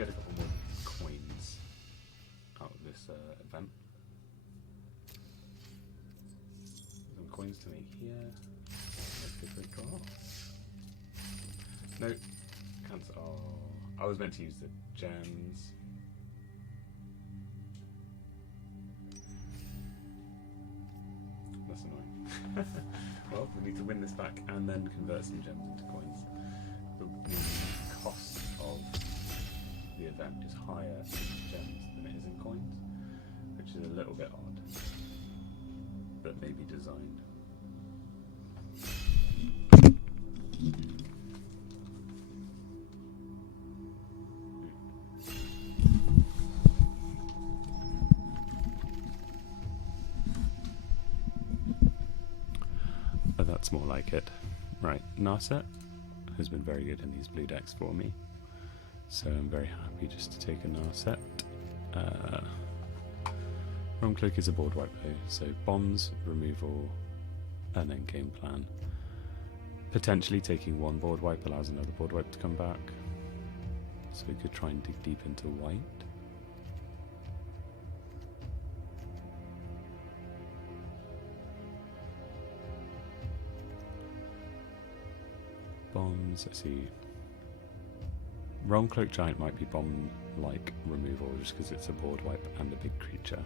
get a couple more coins out of this event. Some coins to make here. Let's go for a draw. No, cancel. Oh, I was meant to use the gems. That's annoying. Well, we need to win this back and then convert some gems into coins. The cost of the event is higher in gems than it is in coins, which is a little bit odd, but maybe designed. Oh, that's more like it. Right, Narset has been very good in these blue decks for me, so I'm very happy just to take a Narset. Rum Cloak is a board wipe though, so bombs, removal, and then game plan. Potentially taking one board wipe allows another board wipe to come back, so we could try and dig deep into white. Bombs, let's see. Realm Cloak Giant might be bomb-like removal just because it's a board wipe and a big creature.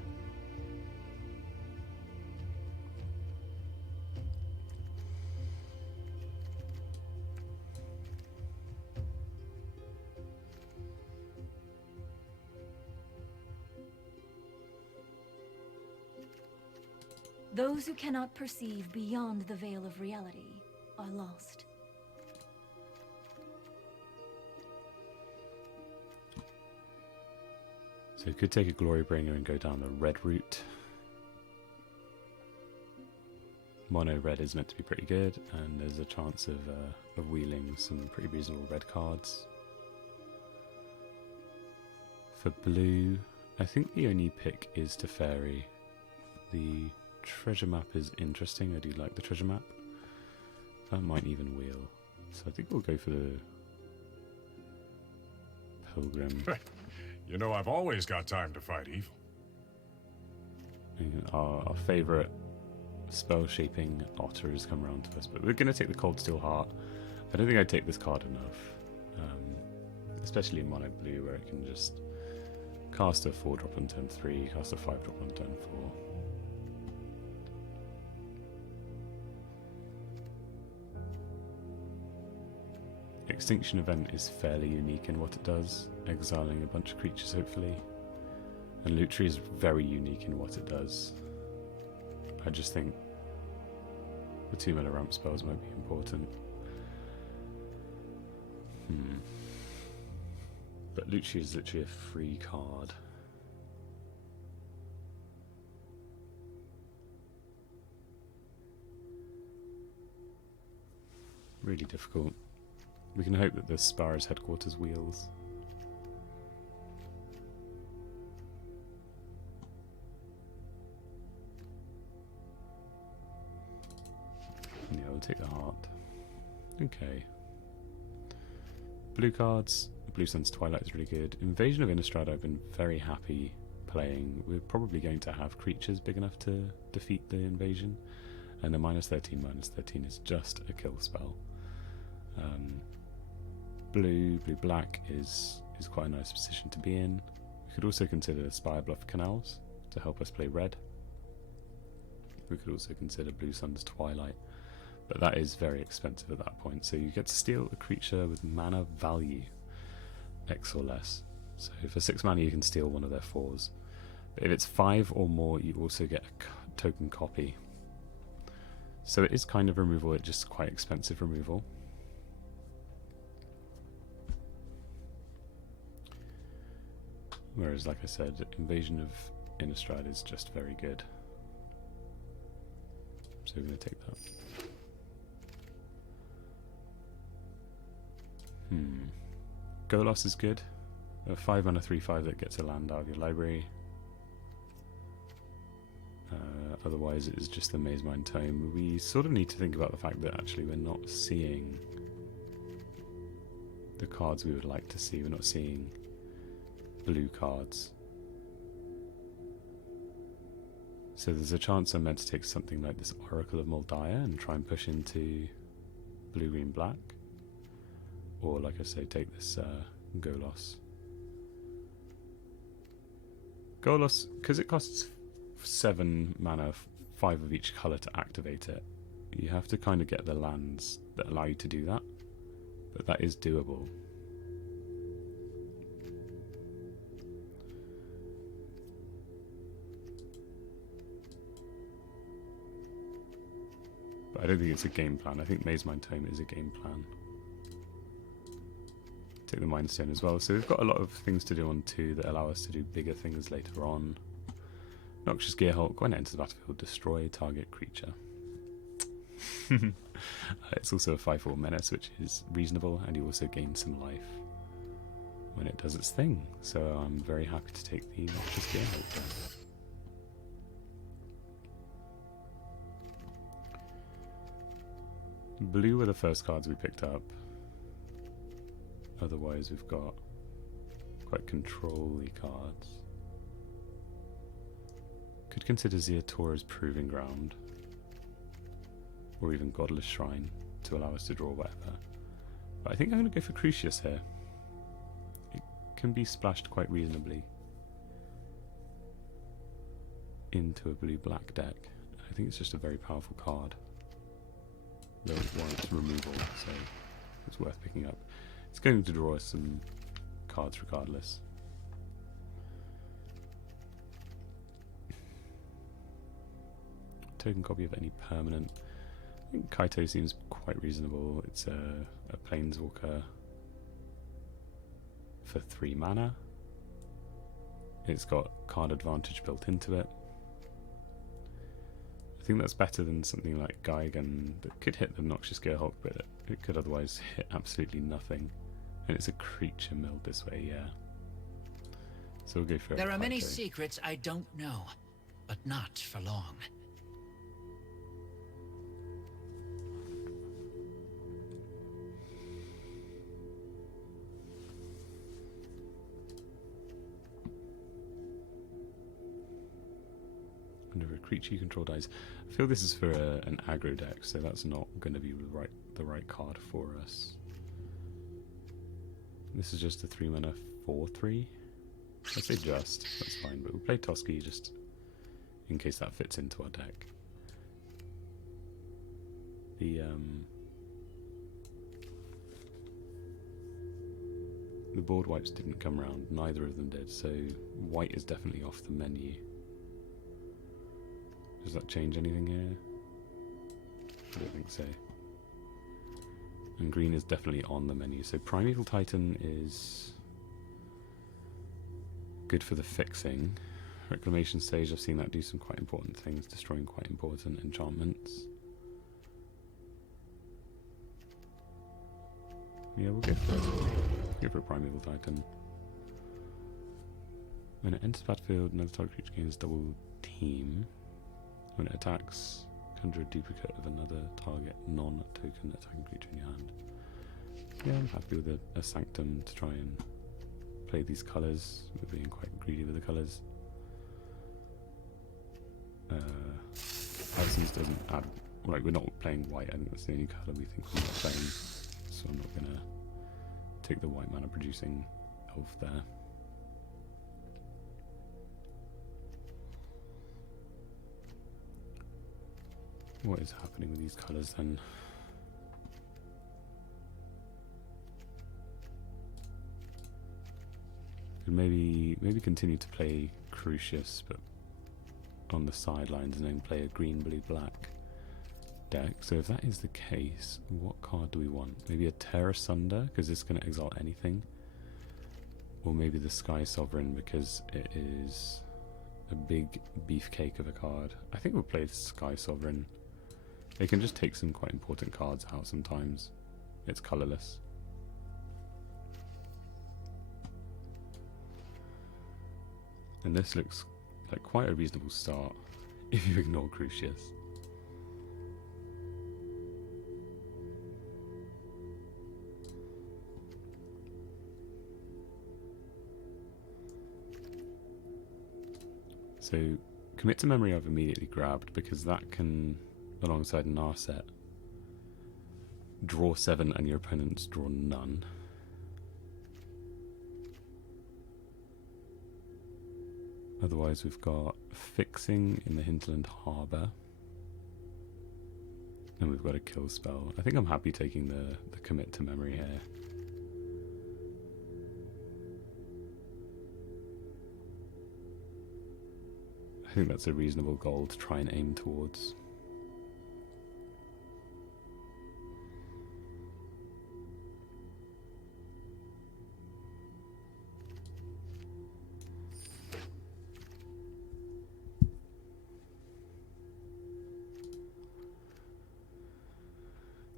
Those who cannot perceive beyond the veil of reality are lost. So we could take a Glorybringer and go down the red route. Mono red is meant to be pretty good, and there's a chance of wheeling some pretty reasonable red cards. For blue, I think the only pick is Teferi. The treasure map is interesting, I do like the treasure map. That might even wheel. So I think we'll go for the Pilgrim. You know, I've always got time to fight evil. And our favourite spell shaping otter has come around to us, but we're going to take the Cold Steel Heart. I don't think I'd take this card enough, especially in mono blue where it can just cast a 4-drop on turn 3, cast a 5-drop on turn 4. Extinction Event is fairly unique in what it does, exiling a bunch of creatures hopefully, and Loot Tree is very unique in what it does. I just think the 2-mana ramp spells might be important. But Loot Tree is literally a free card. Really difficult. We can hope that the Sparrow's headquarters wheels. Yeah, we'll take the heart. Okay. Blue cards. Blue Sun's Twilight is really good. Invasion of Innistrad I've been very happy playing. We're probably going to have creatures big enough to defeat the invasion. And the -13 is just a kill spell. Blue-black is quite a nice position to be in. We could also consider Spire Bluff Canals to help us play red. We could also consider Blue Sun's Twilight, but that is very expensive at that point. So you get to steal a creature with mana value X or less. So for 6 mana you can steal one of their 4s. But if it's 5 or more you also get a token copy. So it is kind of removal, it's just quite expensive removal. Whereas, like I said, Invasion of Innistrad is just very good. So we're going to take that. Golos is good. A 5 mana 3/5 that gets a land out of your library. Otherwise it is just the Maze Mind Tome. We sort of need to think about the fact that actually we're not seeing the cards we would like to see. We're not seeing blue cards. So there's a chance I'm meant to take something like this Oracle of Moldiah and try and push into blue, green, black. Or, like I say, take this Golos. Golos, because it costs 7 mana, 5 of each colour to activate it, you have to kind of get the lands that allow you to do that. But that is doable. But I don't think it's a game plan. I think Maze Mind Tome is a game plan. Take the Mind Stone as well. So we've got a lot of things to do on 2 that allow us to do bigger things later on. Noxious Gearhulk, when it enters the battlefield, destroy target creature. It's also a 5/4 menace, which is reasonable, and you also gain some life when it does its thing. So I'm very happy to take the Noxious Gearhulk there. Blue were the first cards we picked up. Otherwise we've got quite control-y cards. Could consider Ziatora's Proving Ground. Or even Godless Shrine to allow us to draw whatever. But I think I'm going to go for Crucius here. It can be splashed quite reasonably into a blue-black deck. I think it's just a very powerful card. Though it warrants removal, so it's worth picking up. It's going to draw us some cards regardless. Token copy of any permanent. I think Kaito seems quite reasonable. It's a Planeswalker for 3 mana. It's got card advantage built into it. I think that's better than something like Gaigan that could hit the Noxious Gearhulk, but it could otherwise hit absolutely nothing. And it's a creature milled this way, yeah. So we'll go for There are many Kaito. secrets I don't know, but not for long. Whenever a creature you control dies. I feel this is for an aggro deck, so that's not going to be the right card for us. This is just a 3 mana 4/3. I'd say just, that's fine, but we'll play Toski just in case that fits into our deck. The board wipes didn't come round, neither of them did, so white is definitely off the menu. Does that change anything here? I don't think so. And green is definitely on the menu. So Primeval Titan is good for the fixing. Reclamation Stage, I've seen that do some quite important things, destroying quite important enchantments. Yeah, we'll go for a Primeval Titan. When it enters the battlefield, another target creature gains double team. When it attacks, conjure a duplicate of another target non-token attacking creature in your hand. Yeah, I'm happy with a Sanctum to try and play these colours. We're being quite greedy with the colours. Absence doesn't add... Like, we're not playing white. I think that's the only colour we think we're not playing. So I'm not going to take the white mana producing elf there. What is happening with these colours then? Could maybe continue to play Crucius, but on the sidelines, and then play a green, blue, black deck. So if that is the case, what card do we want? Maybe a Terra Sunder, because it's going to exile anything. Or maybe the Sky Sovereign, because it is a big beefcake of a card. I think we'll play the Sky Sovereign. They can just take some quite important cards out sometimes. It's colourless. And this looks like quite a reasonable start if you ignore Crucius. So commit to memory I've immediately grabbed because that can, alongside an R set, draw 7 and your opponents draw none. Otherwise we've got fixing in the Hinterland Harbour. And we've got a kill spell. I think I'm happy taking the commit to memory here. I think that's a reasonable goal to try and aim towards.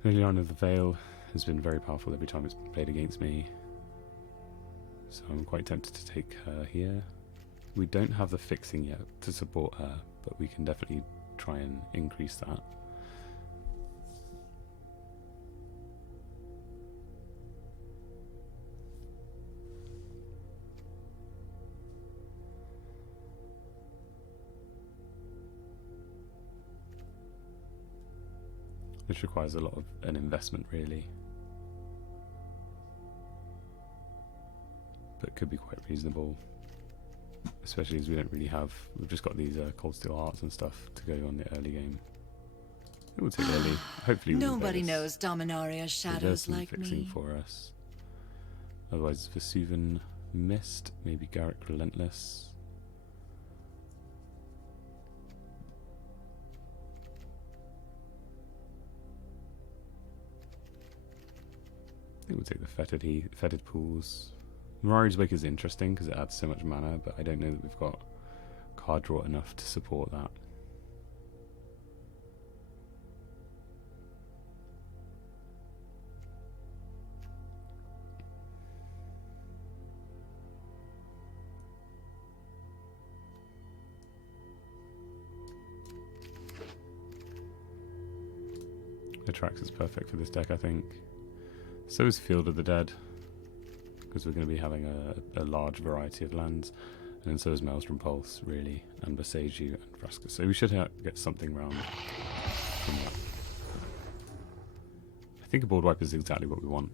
Liliana of the Veil has been very powerful every time it's been played against me, so I'm quite tempted to take her here. We don't have the fixing yet to support her, but we can definitely try and increase that. Which requires a lot of an investment, really. But could be quite reasonable. Especially as we don't really have... We've just got these cold steel hearts and stuff to go on the early game. It will take early. Hopefully Nobody knows Dominaria's shadows like fixing me. for us. Otherwise, Vesuvian Mist, maybe Garrick Relentless. I think we'll take the fetid pools. Mirari's Wake is interesting because it adds so much mana, but I don't know that we've got card draw enough to support that. Atrax is perfect for this deck, I think. So is Field of the Dead, because we're going to be having a large variety of lands, and then so is Maelstrom Pulse, really, and Boseiju and Frasca. So we should get something round from that. I think a board wipe is exactly what we want.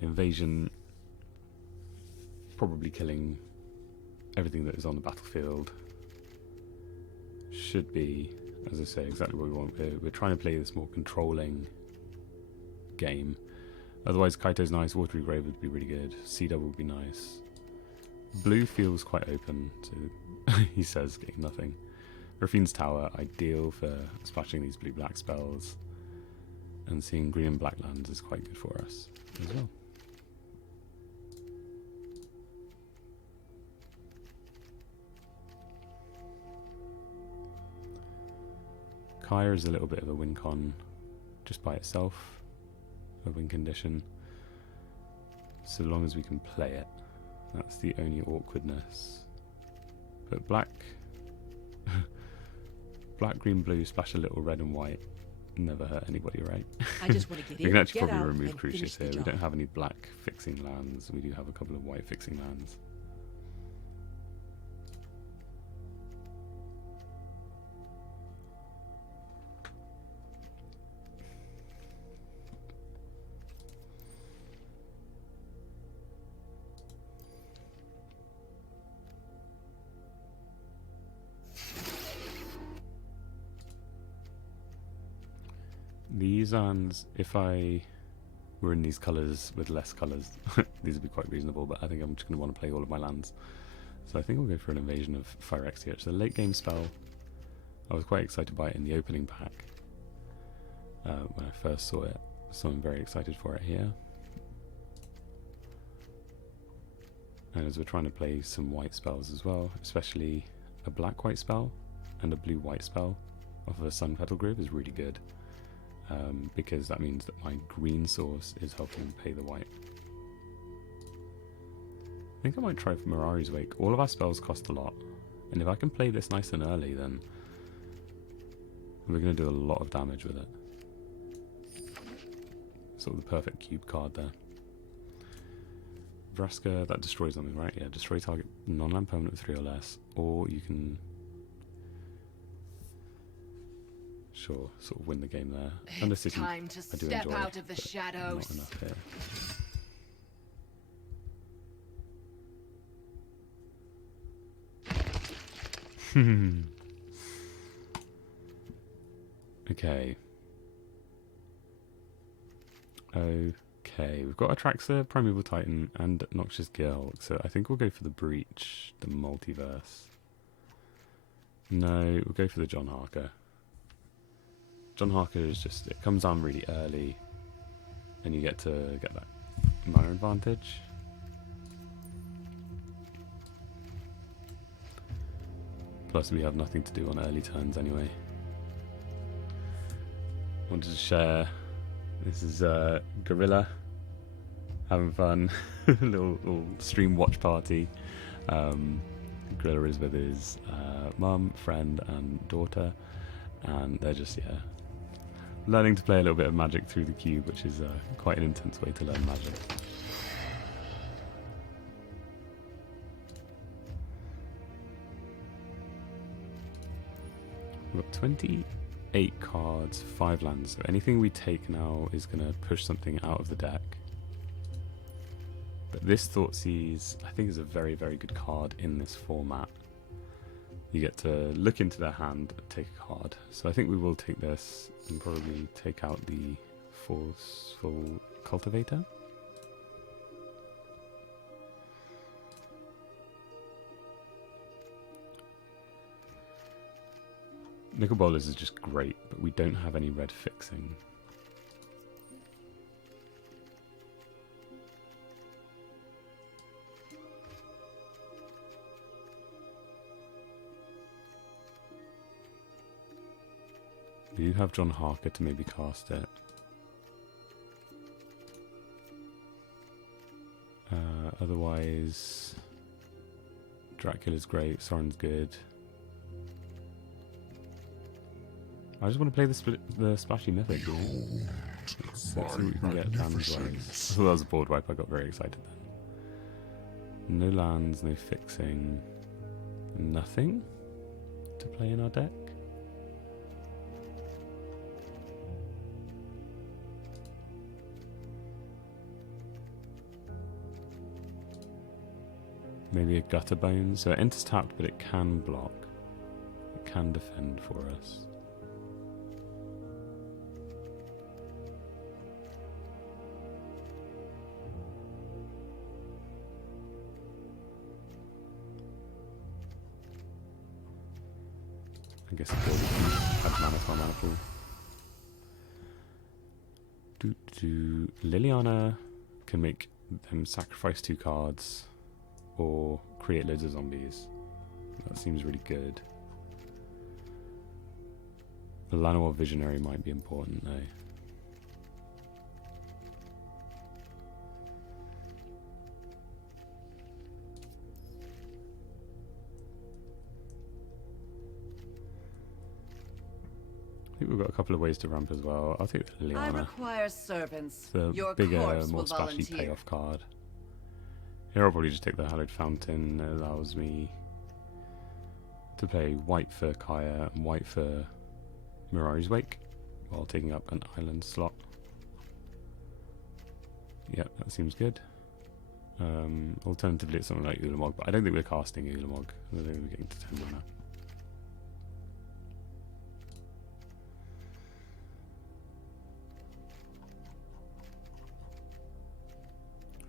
Invasion, probably killing everything that is on the battlefield. Should be, as I say, exactly what we want. We're trying to play this more controlling game. Otherwise, Kaito's nice, Watery Grave would be really good, Sea-Dub would be nice. Blue feels quite open, so he says getting nothing. Rafine's Tower, ideal for splashing these blue-black spells. And seeing green and black lands is quite good for us as well. Kaya is a little bit of a win con just by itself, a win condition. So long as we can play it, that's the only awkwardness. But black, black, green, blue, splash a little red and white, never hurt anybody, right? I just want to get in, we can actually get probably out, remove and finish Crucius the here. We job. don't have any black fixing lands. We do have a couple of white fixing lands. These lands, if I were in these colours with less colours, these would be quite reasonable, but I think I'm just going to want to play all of my lands. So I think we'll go for an Invasion of Phyrexia. It's a late game spell. I was quite excited by it in the opening pack when I first saw it, so I'm very excited for it here. And as we're trying to play some white spells as well, especially a black-white spell and a blue-white spell off of a Sun Petal Grove is really good. Because that means that my green source is helping pay the white. I think I might try for Mirari's Wake. All of our spells cost a lot, and if I can play this nice and early, then we're going to do a lot of damage with it. sort of the perfect cube card there. Vraska, that destroys something, right? Yeah, destroy target non-land permanent with 3 or less. Or you can, sure, sort of win the game there. It's time to step out of the shadows. Not enough here. Okay. Okay, we've got Atraxa, Primeval Titan, and Noxious Gearhulk, so I think we'll go for the Breach, the Multiverse. No, we'll go for the John Harker. John Harker is just, it comes down really early, and you get to get that mana advantage. Plus we have nothing to do on early turns anyway. Wanted to share, this is Gorilla, having fun, little stream watch party. Gorilla is with his mum, friend and daughter, and they're just, yeah, learning to play a little bit of Magic through the cube, which is quite an intense way to learn Magic. We've got 28 cards, 5 lands, so anything we take now is going to push something out of the deck. But this Thoughtseize, I think, is a very, very good card in this format. You get to look into their hand and take a card. So I think we will take this and probably take out the Forceful Cultivator. Nicol Bolas is just great, but we don't have any red fixing. We do have John Harker to maybe cast it. Otherwise, Dracula's great, Sorin's good. I just want to play the splashy mythic. Let's see what we can get lands wise. I thought that was a board wipe, I got very excited then. No lands, no fixing, nothing to play in our deck. Maybe a Gutter Bone. So it enters tapped, but it can block. It can defend for us. I guess we can add mana to our mana pool. Liliana can make them sacrifice 2 cards or create loads of zombies. That seems really good. The Llanowar Visionary might be important though. I think we've got a couple of ways to ramp as well. I'll take the Liliana. I require servants. The Your bigger, corpse more will splashy volunteer. payoff card. Here I'll probably just take the Hallowed Fountain. It allows me to play white for Kaya and white for Mirari's Wake while taking up an island slot. Yep, that seems good. Alternatively, it's something like Ulamog, but I don't think we're casting Ulamog. I don't think we're getting to 10 mana.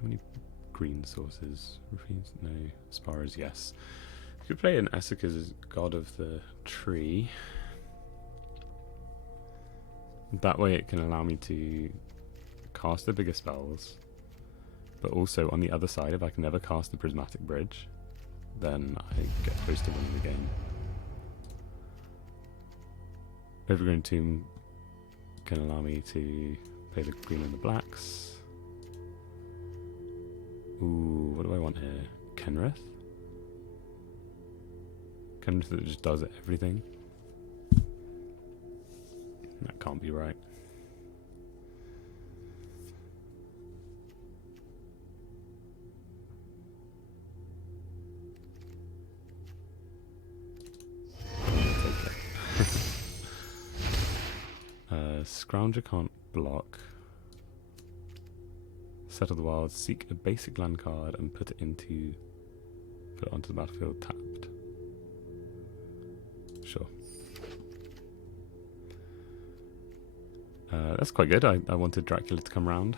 How many green sources? No. Spars, yes. You could play an Essica's God of the Tree. That way it can allow me to cast the bigger spells. But also on the other side, if I can never cast the Prismatic Bridge, then I get close to winning the game. Overgrown Tomb can allow me to play the green and the blacks. Ooh, what do I want here? Kenrith? Kenrith that just does everything? That can't be right. Scrounger can't block. Settle the Wilds, seek a basic land card and put it onto the battlefield tapped. Sure. That's quite good. I wanted Dracula to come round.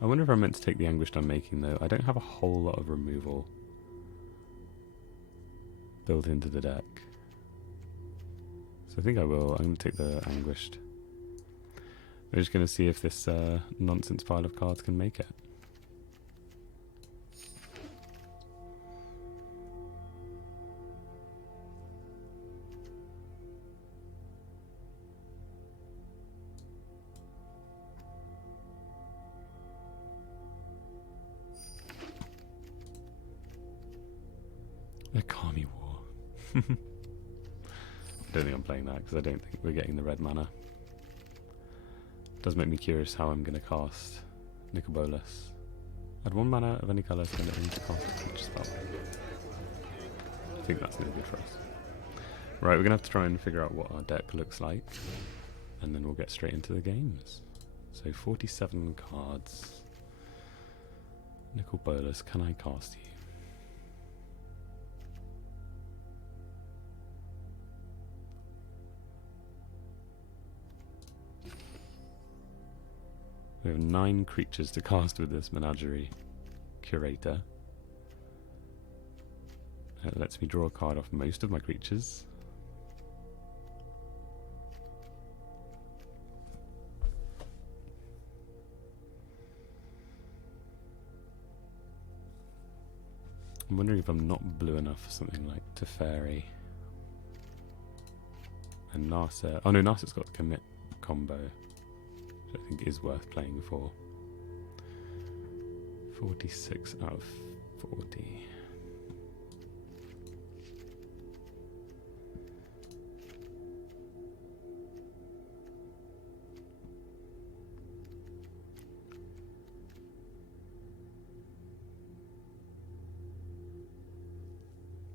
I wonder if I'm meant to take the Anguished Unmaking though. I don't have a whole lot of removal built into the deck. So I think I will. I'm going to take the Anguished. We're just going to see if this nonsense pile of cards can make it. The Kami War. I don't think I'm playing that because I don't think we're getting the red mana. Does make me curious how I'm going to cast Nicobolus. Add 1 mana of any colour, spend it into cast a creature spell. I think that's no good for us. Right, we're going to have to try and figure out what our deck looks like, and then we'll get straight into the games. So 47 cards. Nicobolus, can I cast you? We have 9 creatures to cast with this Menagerie Curator. It lets me draw a card off most of my creatures. I'm wondering if I'm not blue enough for something like Teferi. And Narset. Oh no, Narset's got the commit combo, which I think is worth playing for. 46 out of 40.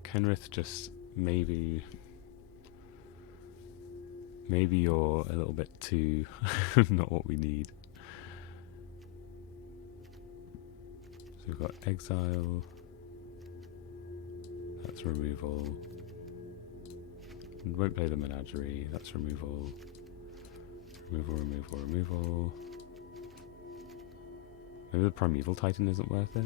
Kenrith, just maybe you're a little bit too not what we need. So we've got exile, that's removal. We won't play the Menagerie, that's removal. Removal. Maybe the Primeval Titan isn't worth it.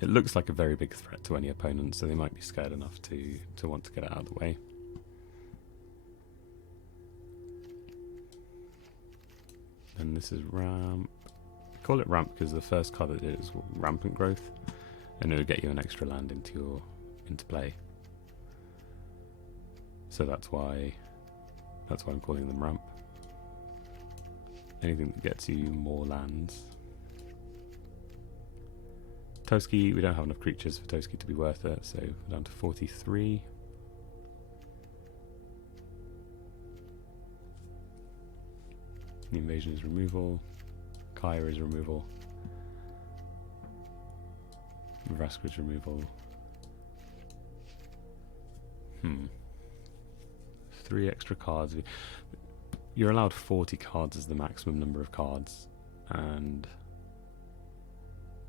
It looks like a very big threat to any opponent, so they might be scared enough to want to get it out of the way. And this is ramp. I call it ramp because the first card that it is rampant growth, and it'll get you an extra land into play. So that's why I'm calling them ramp. Anything that gets you more lands. Toski, we don't have enough creatures for Toski to be worth it, so we're down to 43. The invasion is removal. Kaya is removal. Vraska is removal. 3 extra cards. You're allowed 40 cards as the maximum number of cards, and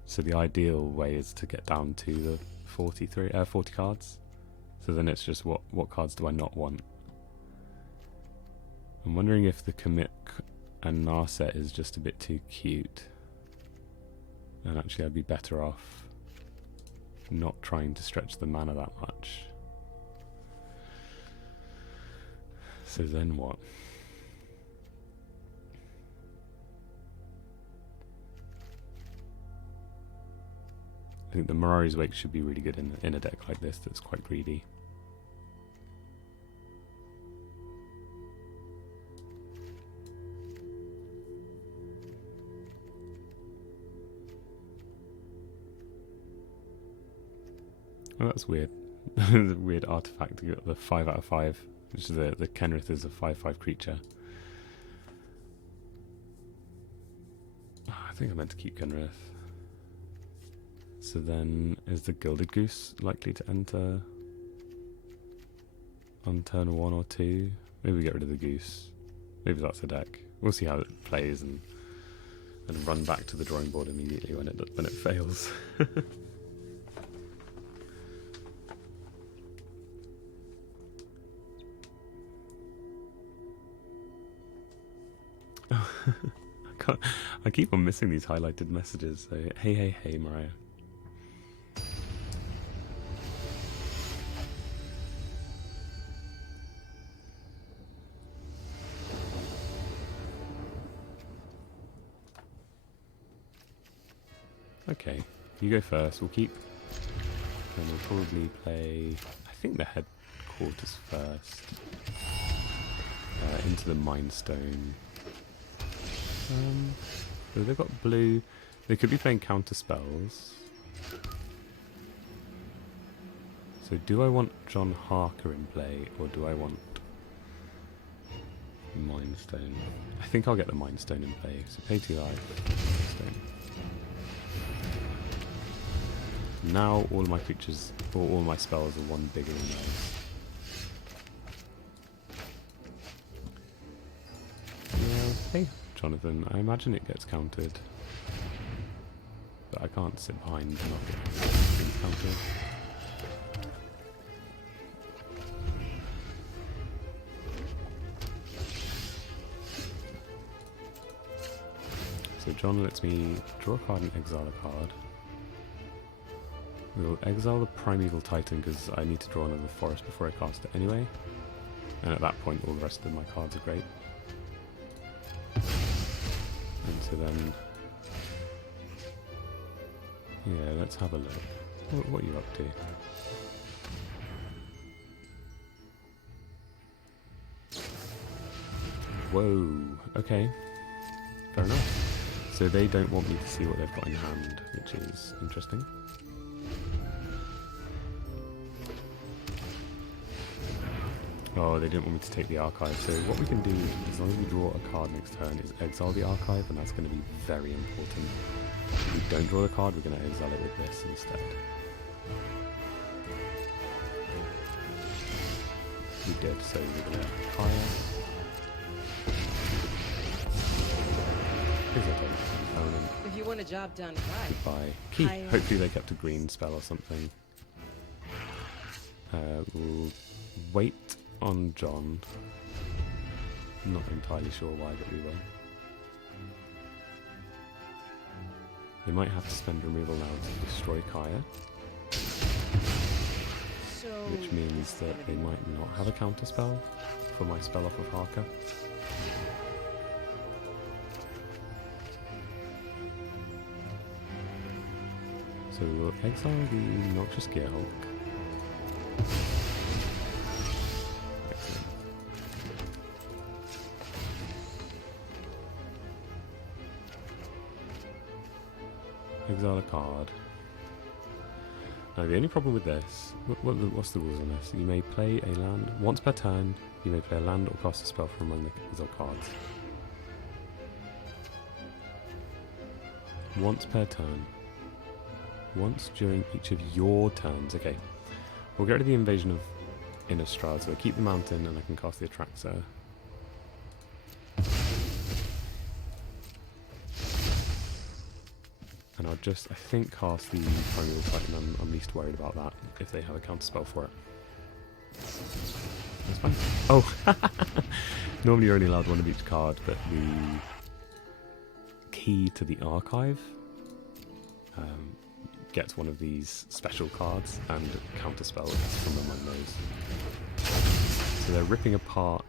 so the ideal way is to get down to the 40 cards. So then it's just what cards do I not want? I'm wondering if the commit and Narset is just a bit too cute. And actually I'd be better off not trying to stretch the mana that much. So then what? I think the Mirari's Wake should be really good in a deck like this that's quite greedy. Oh, that's weird. The weird artifact to get the 5 out of 5, which is the Kenrith is a 5/5 creature. Oh, I think I meant to keep Kenrith. So then, is the Gilded Goose likely to enter on turn 1 or 2. Maybe we get rid of the goose. Maybe that's the deck. We'll see how it plays and run back to the drawing board immediately when it fails. I keep on missing these highlighted messages. So hey, Mariah. Okay, you go first. We'll keep, and we'll probably play, I think, the headquarters first. Into the Mind Stone. So they've got blue. They could be playing counter spells. So do I want John Harker in play, or do I want Mind Stone? I think I'll get the Mind Stone in play. So pay 2 life. Mind Stone. Now all of my creatures, or all my spells, are one bigger than those. Yeah, hey, Jonathan, I imagine it gets countered. But I can't sit behind and not get things countered. So John lets me draw a card and exile a card. We'll exile the Primeval Titan because I need to draw another forest before I cast it anyway. And at that point all the rest of my cards are great. And so then... yeah, let's have a look. What are you up to? Whoa, okay. Fair enough. So they don't want me to see what they've got in hand, which is interesting. Oh, they didn't want me to take the archive. So what we can do, as long as we draw a card next turn, is exile the archive, and that's going to be very important. If we don't draw the card, we're going to exile it with this instead. We did, so we're going to fire. If you want a job done right. Goodbye. Key. Hopefully they kept a green spell or something. We'll wait on John. Not entirely sure why, but we will. They might have to spend removal now to destroy Kaya. So Which means that they might not have a counter spell for my spell off of Harker. So we'll exile the Noxious Gearhulk. Excellent. Exile a card. Now the only problem with this, what's the rules on this? You may play a land, once per turn, you may play a land or cast a spell from among the exiled cards. Once per turn. Once during each of your turns. Okay. We'll get rid of the Invasion of Innistrad, so I'll keep the mountain and I can cast the Atraxa. And I'll just, I think, cast the Primeval Titan. I'm least worried about that, if they have a counter spell for it. That's fine. Oh! Normally you're only allowed one of each card, but the key to the archive gets one of these special cards, and counter spell is from among those. So they're ripping apart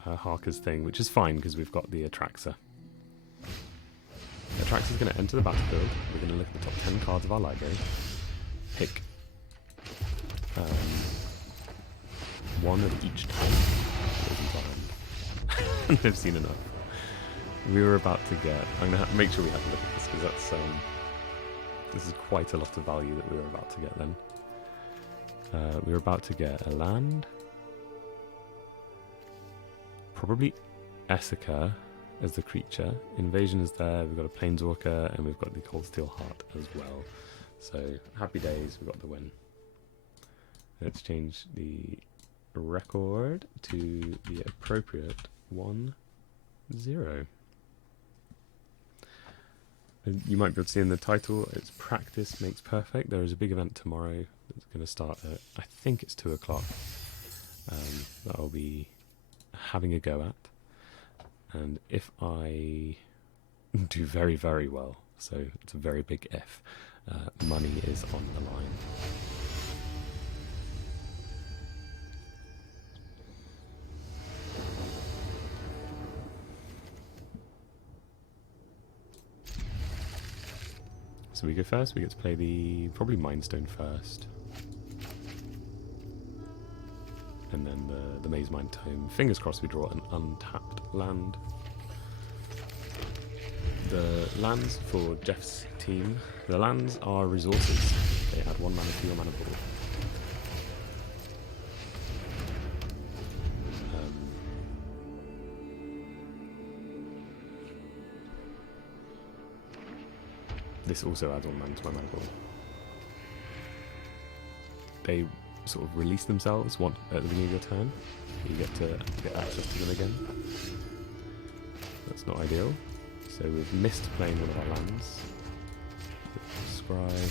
Harker's thing, which is fine because we've got the Atraxa. The Atraxa is going to enter the battlefield. We're going to look at the top 10 cards of our library, pick one of each type. I've seen enough. We were about to get... I'm going to make sure we have a look at this because that's... this is quite a lot of value that we were about to get then. We were about to get a land. Probably Essica as the creature. Invasion is there. We've got a Planeswalker and we've got the Cold Steel Heart as well. So happy days, we got the win. Let's change the record to the appropriate 1-0. And you might be able to see in the title, it's Practice Makes Perfect. There is a big event tomorrow that's going to start at, I think it's 2 o'clock, that I'll be having a go at. And if I do very, very well, so it's a very big if, money is on the line. So we go first, we get to play probably Mindstone first. And then the Maze Mine Tome. Fingers crossed we draw an untapped land. The lands for Jeff's team, the lands are resources. They add 1 mana to your mana pool. This also adds 1 mana to my mana pool. They sort of release themselves at the beginning of your turn. You get to get access to them again. That's not ideal. So we've missed playing one of our lands. Scry.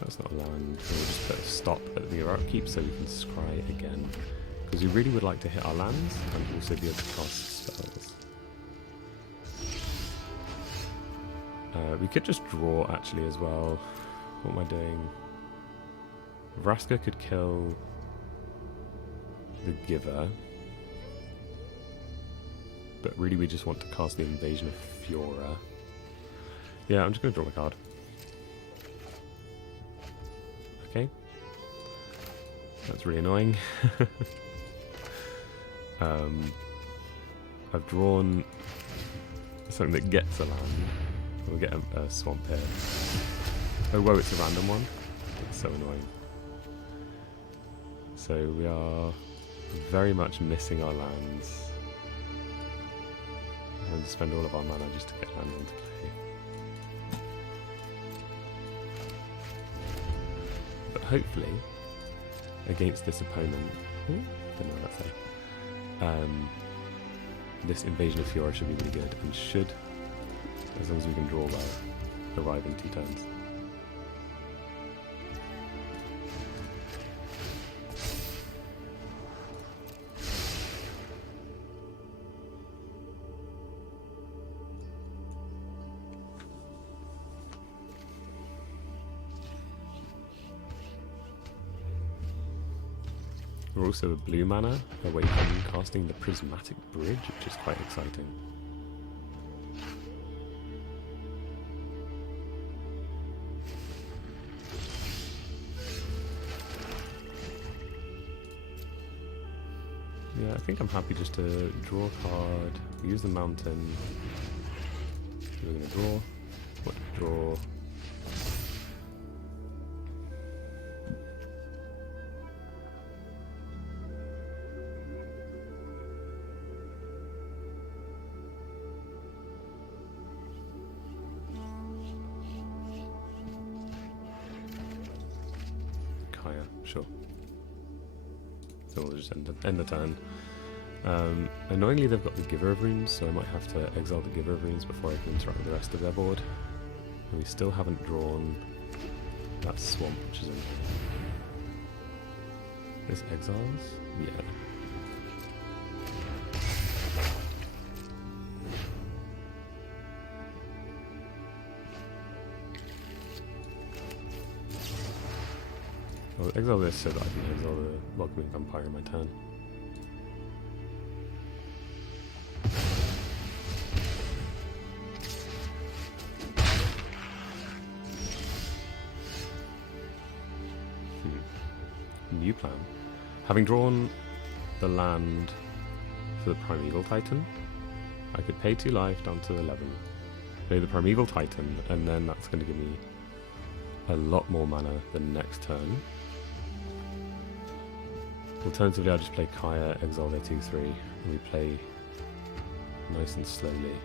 That's not a land. So we'll just put a stop at the beginning of our upkeep so we can scry again. Because we really would like to hit our lands and also be able to cast spells. We could just draw actually as well. What am I doing? Vraska could kill the Giver. But really we just want to cast the Invasion of Fiora. Yeah, I'm just going to draw my card. Okay. That's really annoying. I've drawn something that gets a land. We'll get a swamp here. Oh whoa, it's a random one. It's so annoying. So we are very much missing our lands. And spend all of our mana just to get lands into play. But hopefully, against this opponent, don't know what that's saying. This Invasion of Fiora should be really good and should, as long as we can draw well, arrive in 2 turns. We're also a blue mana away from casting the Prismatic Bridge, which is quite exciting. Yeah, I think I'm happy just to draw a card, use the mountain. We're going to draw. What do we draw? Kaya, sure. So we'll just end the turn. Annoyingly, they've got the Giver of Runes, so I might have to exile the Giver of Runes before I can interact with the rest of their board. And we still haven't drawn that swamp, which is annoying. Is exiles? Yeah. I'll exile this so that I can exile the Welcoming Vampire in my turn. New plan. Having drawn the land for the Primeval Titan, I could pay 2 life down to 11, play the Primeval Titan, and then that's going to give me a lot more mana the next turn. Alternatively, I'll just play Kaya, exile their 2/3, and we play nice and slowly.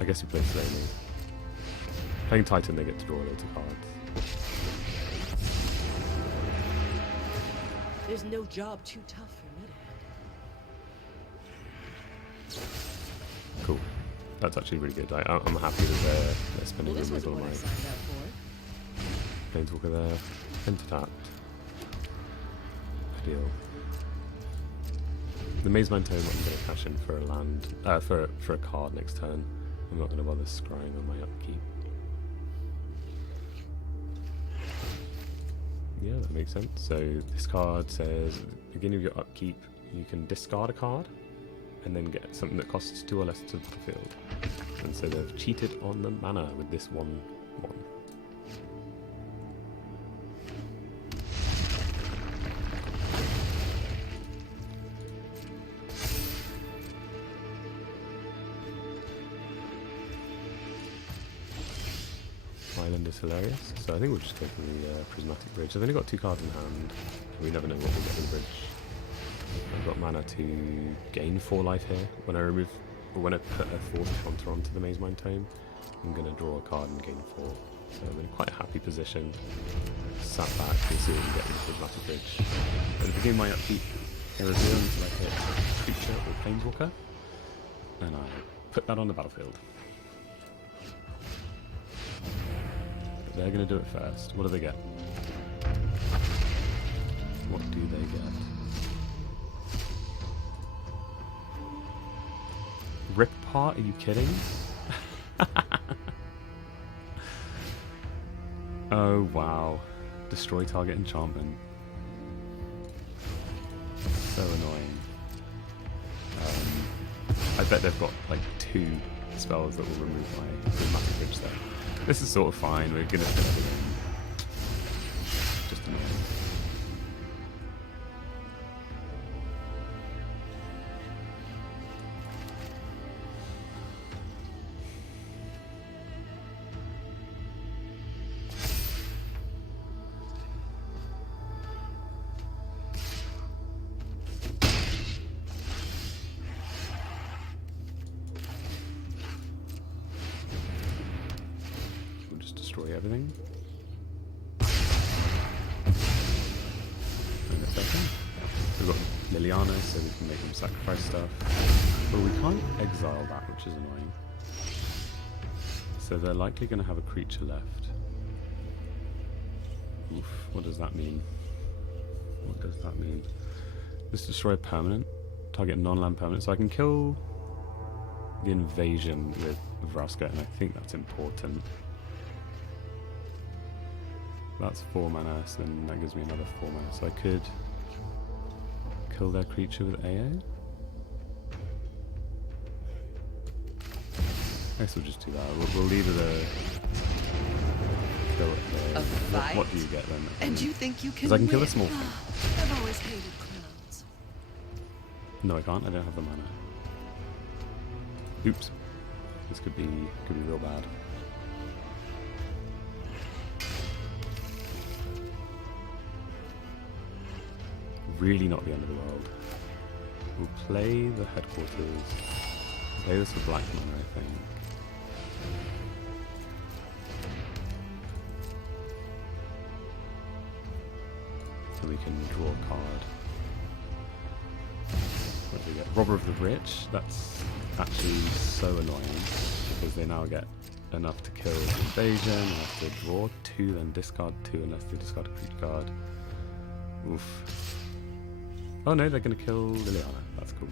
I guess we play slowly. Playing Titan, they get to draw loads of cards. There's no job too tough for me to handle. Cool. That's actually really good. I'm happy that they're spending Well, this was removal what on I my signed up for. Planeswalker there. Intertapped. Ideal. The Maze Tome I'm going to cash in for a land, for a card next turn. I'm not going to bother scrying on my upkeep. Yeah, that makes sense. So this card says, at the beginning of your upkeep, you can discard a card and then get something that costs 2 or less to the field. And so they've cheated on the mana with this 1/1. Island is hilarious, so I think we'll just go for the Prismatic Bridge. I've only got 2 cards in hand, and we never know what we'll get in the bridge. I've got mana to gain 4 life here. When I put a Force counter onto the Maze Tome, I'm going to draw a card and gain 4. So I'm in quite a happy position. Sat back, we'll see what we get with the Prismatic Bridge. At the beginning of my upkeep, I reveal until I hit a creature or planeswalker, and I put that on the battlefield. They're going to do it first. What do they get? What do they get? Rip apart? Are you kidding? Oh wow. Destroy target enchantment. So annoying. I bet they've got like 2 spells that will remove my Prismatic Bridge there. This is sort of fine, we're gonna fill everything. Just annoying. Destroy everything. And a second. We've got Liliana, so we can make them sacrifice stuff. But we can't exile that, which is annoying. So they're likely going to have a creature left. Oof, what does that mean? What does that mean? Let's destroy a permanent. Target non-land permanent. So I can kill the invasion with Vraska, and I think that's important. That's 4 mana, so then that gives me another 4 mana. So I could kill their creature with AO. I guess we'll just do that. We'll leave the kill it there. What do you get then? And you think you can Because I can kill a win? small thing. I've always hated clouds. No, I can't. I don't have the mana. Oops. This could be real bad. Really not the end of the world. We'll play the headquarters. Play this with black mana, I think. So we can draw a card. What do we get? Robber of the Rich. That's actually so annoying because they now get enough to kill the invasion. They have to draw 2, then discard 2 unless they discard a creature card. Oof. Oh no, they're going to kill Liliana. That's cool.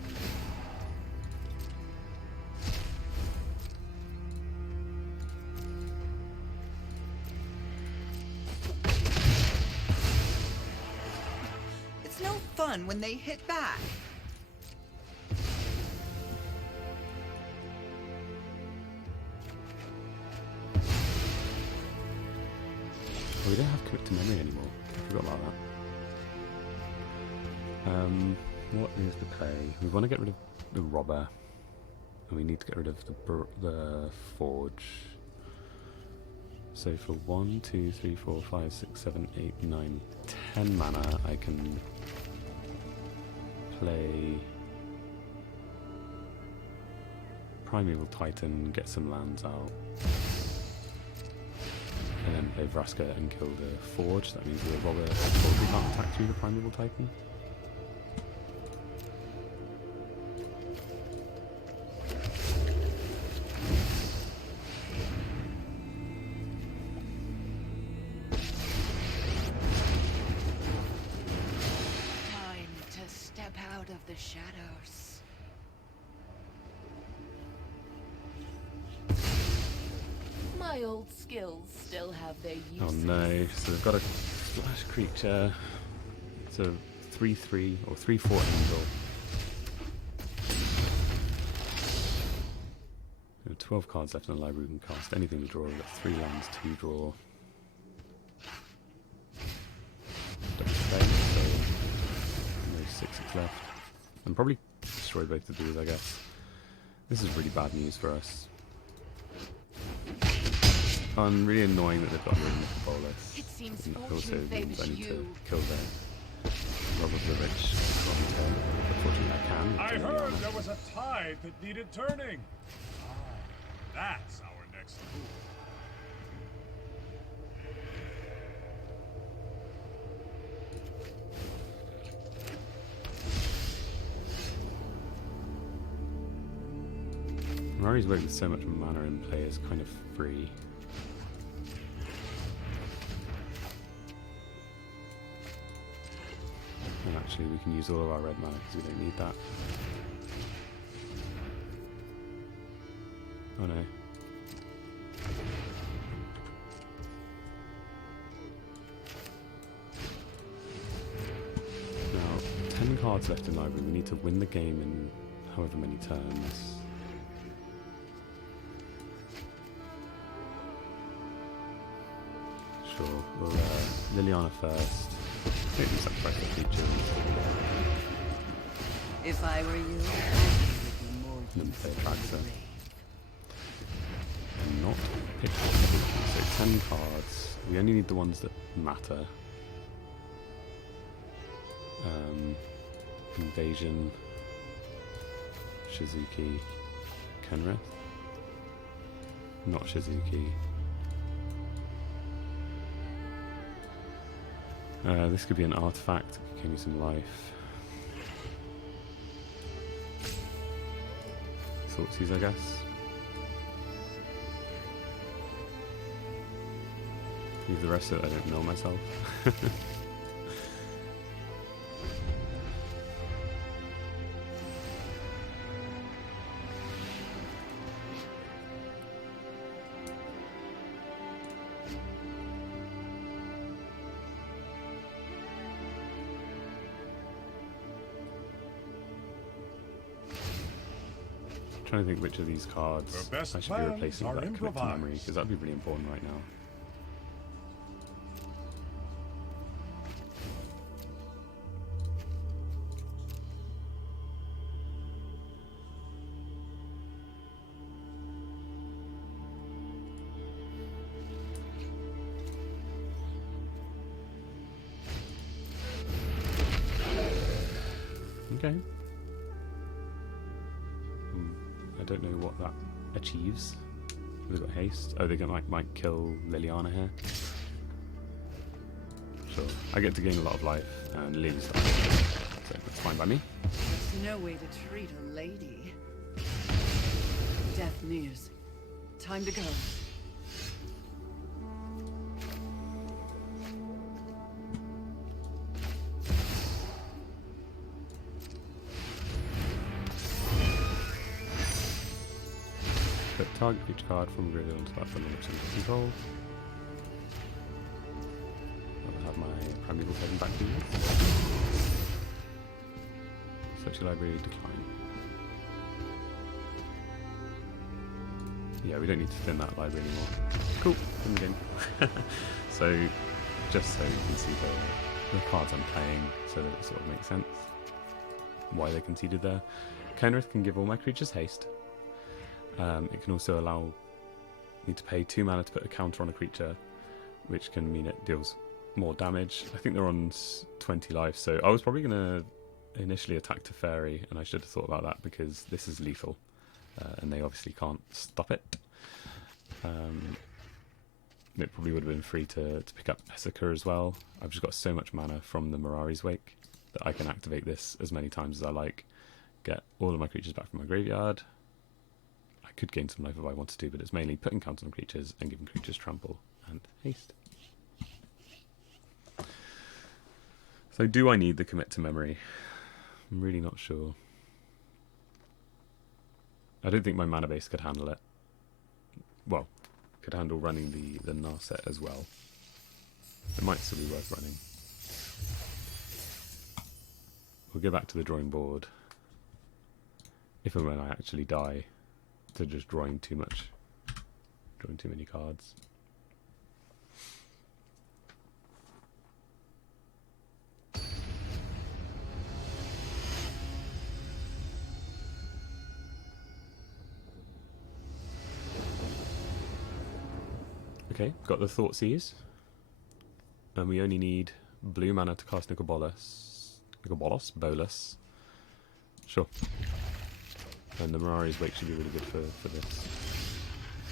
It's no fun when they hit back. Oh, we don't have commit to memory anymore. I forgot about that. What is the play? We want to get rid of the robber, and we need to get rid of the forge. So for 1, 2, 3, 4, 5, 6, 7, 8, 9, 10 mana, I can play Primeval Titan, get some lands out, and then play Vraska and kill the Forge. That means the Robber probably can't attack through the Primeval Titan. Time to step out of the shadows. My old skills still have their use. Oh no, so they've got a Splash creature. It's a 3/3 or 3/4 angel. There are 12 cards left in the library we can cast. Anything to draw. We've got 3 lands to draw. Don't spend, so no 6 left. And probably destroy both of these, I guess. This is really bad news for us. I'm really annoying that they've got rid of the Bolus. It seems And fortune also means I favors need to you. kill their Rob of the Rich on turn. Unfortunately I can. I with heard Liliana. there was a tide that needed turning. Ah, that's our next move. Mari's work with so much mana in play is kind of free. And actually we can use all of our red mana because we don't need that. Oh no. Now, 10 cards left in library. We need to win the game in however many turns. Sure, we'll Liliana first. Maybe sacrifice the features. If I were you, I would be more Then useful play than Traxxas. brave. And not pick everything. So 10 cards. We only need the ones that matter. Invasion, Shizuki, Kenrith. Not Shizuki. This could be an artifact. It could give me some life. Thoughtseize, I guess. Leave the rest of it, I don't know myself. Trying to think which of these cards The best I should be plans replacing are with that collector memory, improvised. because that'd be really important right now. Okay. I don't know what that achieves. They've got haste. Oh, they might kill Liliana here. Sure. I get to gain a lot of life, and Lily's not. So that's fine by me. There's no way to treat a lady. Death nears. Time to go. Put target each card from grid onto that from the control. I'll have my Primeval Titan back to you. Search your library, decline. Yeah, we don't need to thin that library anymore. Cool, in the game. So, just so you can see the cards I'm playing, so that it sort of makes sense why they conceded there. Kenrith can give all my creatures haste. It can also allow me to pay 2 mana to put a counter on a creature, which can mean it deals more damage. I think they're on 20 life, so I was probably going to initially attack Teferi, and I should have thought about that because this is lethal, and they obviously can't stop it. It probably would have been free to pick up Essica as well. I've just got so much mana from the Mirari's Wake that I can activate this as many times as I like. Get all of my creatures back from my graveyard. I could gain some life if I wanted to, but it's mainly putting counters on creatures and giving creatures trample and haste. So do I need the commit to memory? I'm really not sure. I don't think my mana base could handle it. Well, could handle running the Narset as well. It might still be worth running. We'll go back to the drawing board. If and when I actually die to just drawing too many cards. Okay, got the Thoughtseize. And we only need blue mana to cast Bolus. Sure. And the Mirari's Wake should be really good for this.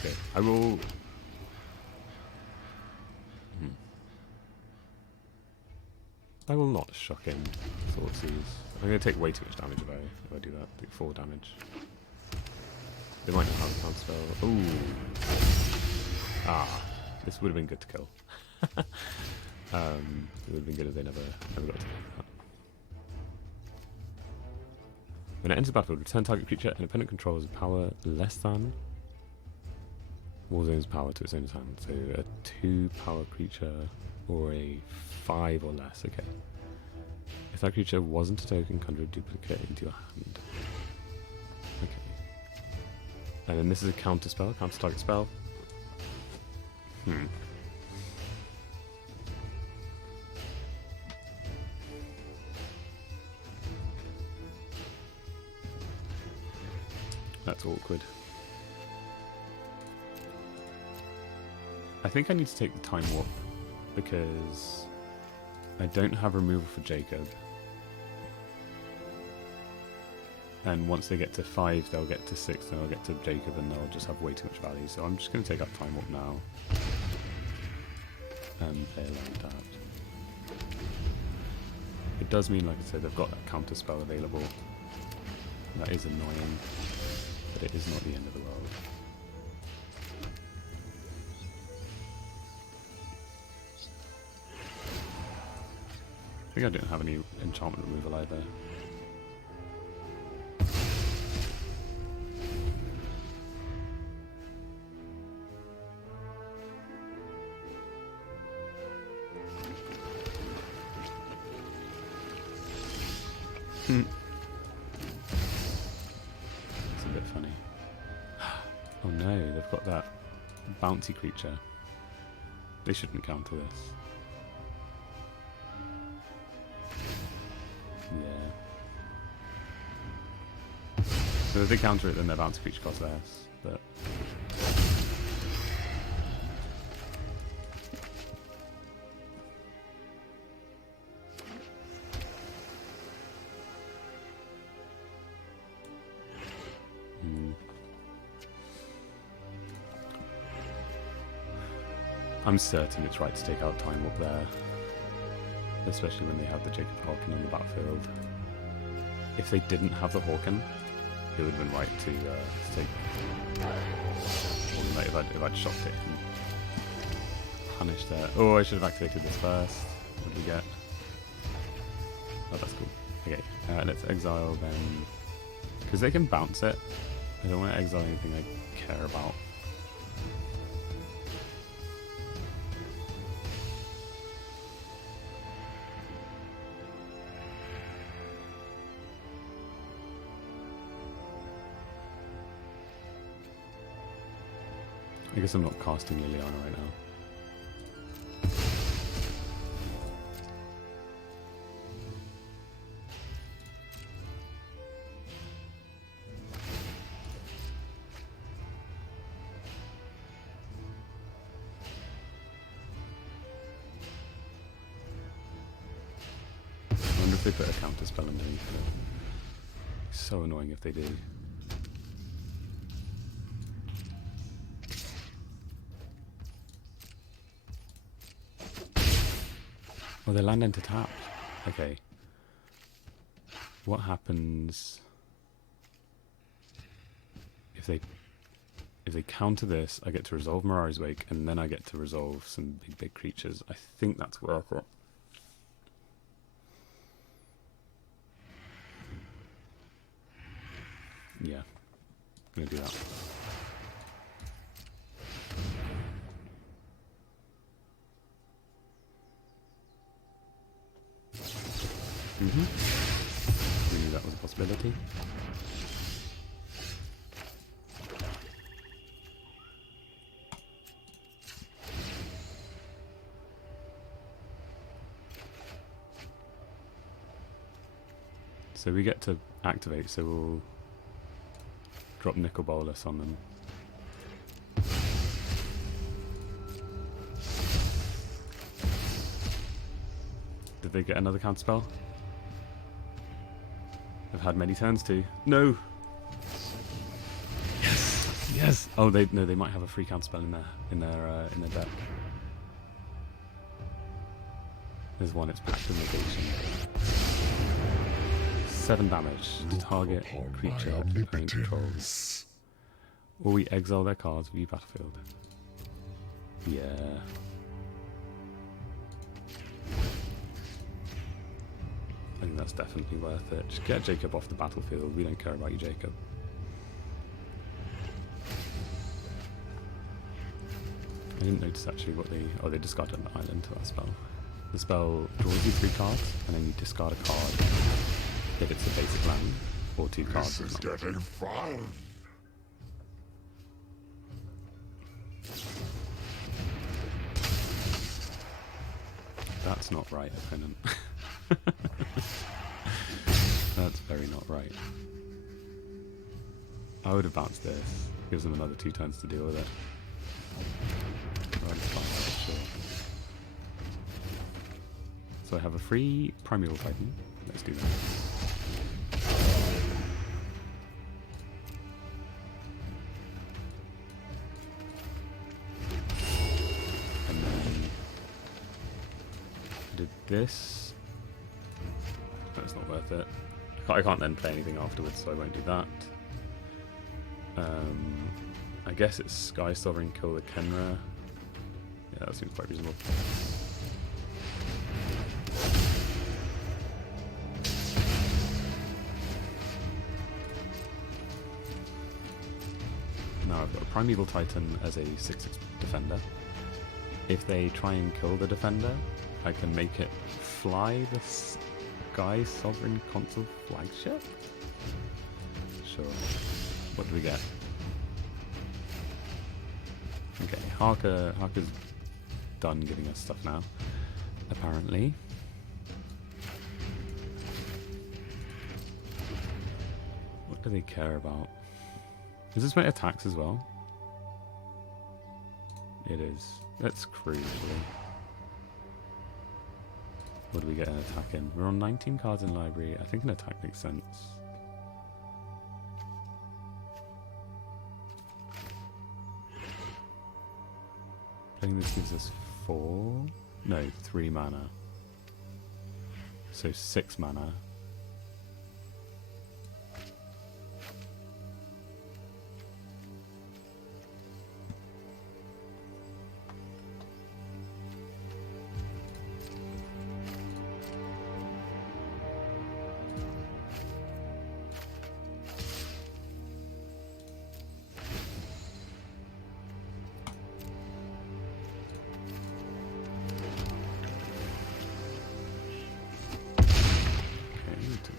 Okay, I will... I will not shock in Thoughtseize. I'm going to take way too much damage if I do that. I think 4 damage. They might not have a counterspell. Ooh. Ah, this would have been good to kill. It would have been good if they never got to kill that. When it enters the battlefield, return target creature and opponent controls power less than Warzone's power to its owner's hand. So a 2 power creature or a 5 or less. Okay. If that creature wasn't a token, conjure a duplicate into your hand. Okay. And then this is a counter spell, counter target spell. That's awkward. I think I need to take the Time Warp because I don't have removal for Jacob. And once they get to 5, they'll get to 6, then they'll get to Jacob, and they'll just have way too much value. So I'm just going to take out Time Warp now. And play around that. It does mean, like I said, they've got that counter spell available. That is annoying, but it is not the end of the world. I think I don't have any enchantment removal either. It's a bit funny. Oh no, they've got that bouncy creature. They shouldn't counter this. Yeah. So if they counter it, then their bouncy creature costs less, but... I'm certain it's right to take out Time Warp there. Especially when they have the Jacob Hawken on the battlefield. If they didn't have the Hawken, it would have been right to take... Or like if I'd shocked it and punished there. Oh, I should have activated this first. What did we get? Oh, that's cool. Okay, let's exile then. Because they can bounce it. I don't want to exile anything I care about. I guess I'm not casting Liliana right now. I wonder if they put a counter spell underneath it. It's so annoying if they do. Oh, they land into tap. Okay. What happens if they counter this? I get to resolve Mirari's Wake, and then I get to resolve some big creatures. I think that's worth it. Yeah, I'm gonna do that. We knew that was a possibility. So we get to activate, so we'll drop Nicol Bolas on them. Did they get another counterspell? I've had many turns too. No! Yes! Yes! Oh, they might have a free counterspell in their deck. There's one, it's Pact of Negation. 7 damage to target creature opponent controls. Or we exile their cards, view battlefield. Yeah. I think that's definitely worth it. Just get Jacob off the battlefield. We don't care about you, Jacob. I didn't notice actually what they... Oh, they discarded an island to that spell. The spell draws you 3 cards, and then you discard a card if it's a basic land, or 2 cards. This is getting fun. That's not right, opponent. That's very not right. I would have bounced this. Gives them another 2 turns to deal with it. Right, fine, sure. So I have a free Primeval Titan. Let's do that. And then did this. That's not worth it. I can't then play anything afterwards, so I won't do that. I guess it's Sky Sovereign, kill the Kenra. Yeah, that seems quite reasonable. Now I've got a Primeval Titan as a 6/6 defender. If they try and kill the defender, I can make it fly the Sky Sovereign console flagship? Sure. What do we get? Okay, Harker's done giving us stuff now, apparently. What do they care about? Is this where it attacks as well? It is. Let's cruise. What do we get an attack in? We're on 19 cards in library. I think an attack makes sense. I think this gives us 4... No, 3 mana. So 6 mana.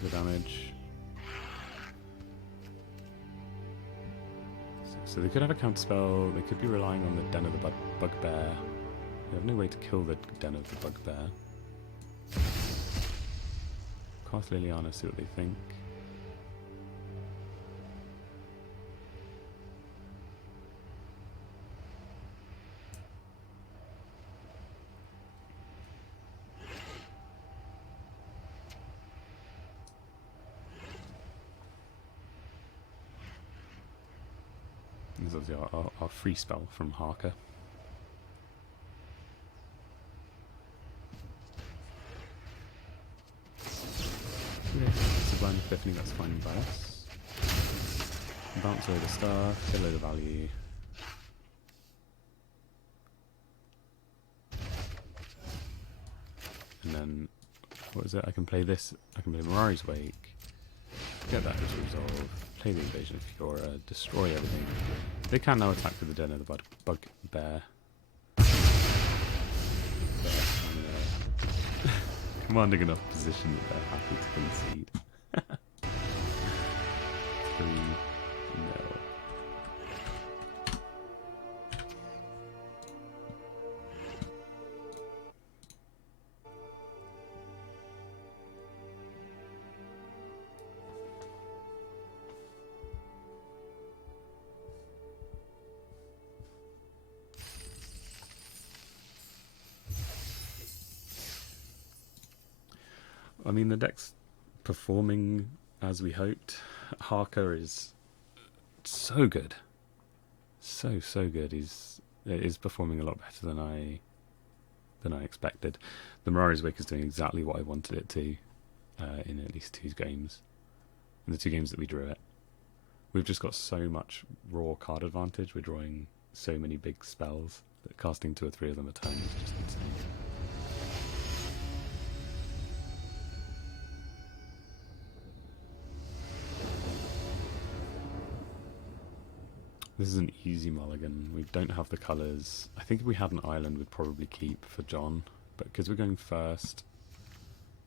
The damage. So they could have a counterspell, they could be relying on the Den of the Bugbear. They have no way to kill the Den of the Bugbear. Cast Liliana, see what they think. This is obviously our free spell from Harker. Blind Epiphany, that's fine by us. Bounce a load of stuff, get a load of value. And then, what is it? I can play this, I can play Mirari's Wake, get that as a resolve, play the Invasion of Fiora, destroy everything. They can now attack with the Den of the Bugbear. Commanding enough position that they're happy to concede. 3-0. I mean, the deck's performing as we hoped. Harker is so good. So good. It is performing a lot better than I expected. The Mirari's Wake is doing exactly what I wanted it to in at least 2 games. In the 2 games that we drew it. We've just got so much raw card advantage. We're drawing so many big spells that casting 2 or 3 of them a turn is just insane. This is an easy mulligan. We don't have the colours. I think if we had an island, we'd probably keep for John. But because we're going first,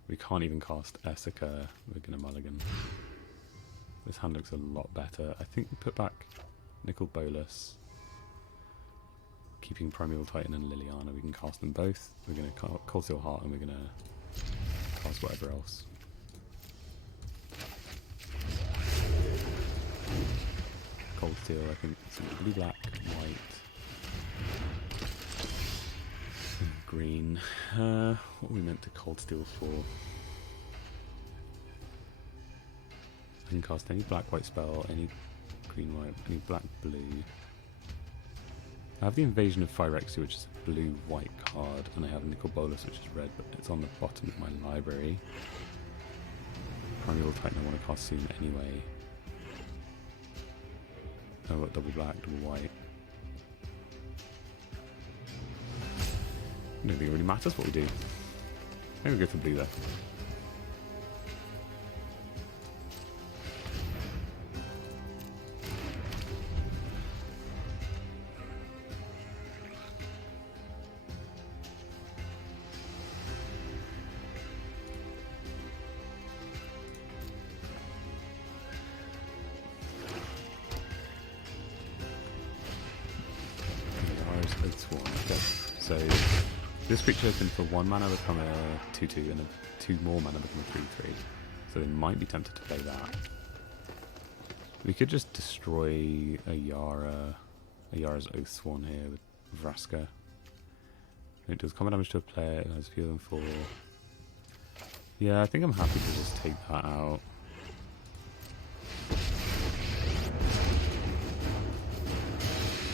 we can't even cast Essica. We're going to mulligan. This hand looks a lot better. I think we put back Nicol Bolas. Keeping Primeval Titan and Liliana. We can cast them both. We're going to Cold Steel Heart and we're going to cast whatever else. Cold Steel, I think it's blue, black, white, green. What are we meant to Cold Steel for? I can cast any black, white spell, any green, white, any black, blue. I have the Invasion of Phyrexia, which is a blue, white card, and I have Nicol Bolas, which is red, but it's on the bottom of my library. Primeval Titan I want to cast soon anyway. I've got double black, double white. I don't think it really matters what we do. Maybe we go for blue there. So this creature can for 1 mana become a 2/2 and a 2 more mana become a 3/3. So they might be tempted to play that. We could just destroy a Yara's Oathsworn here with Vraska. It does combat damage to a player, it has fewer than 4. Yeah, I think I'm happy to just take that out.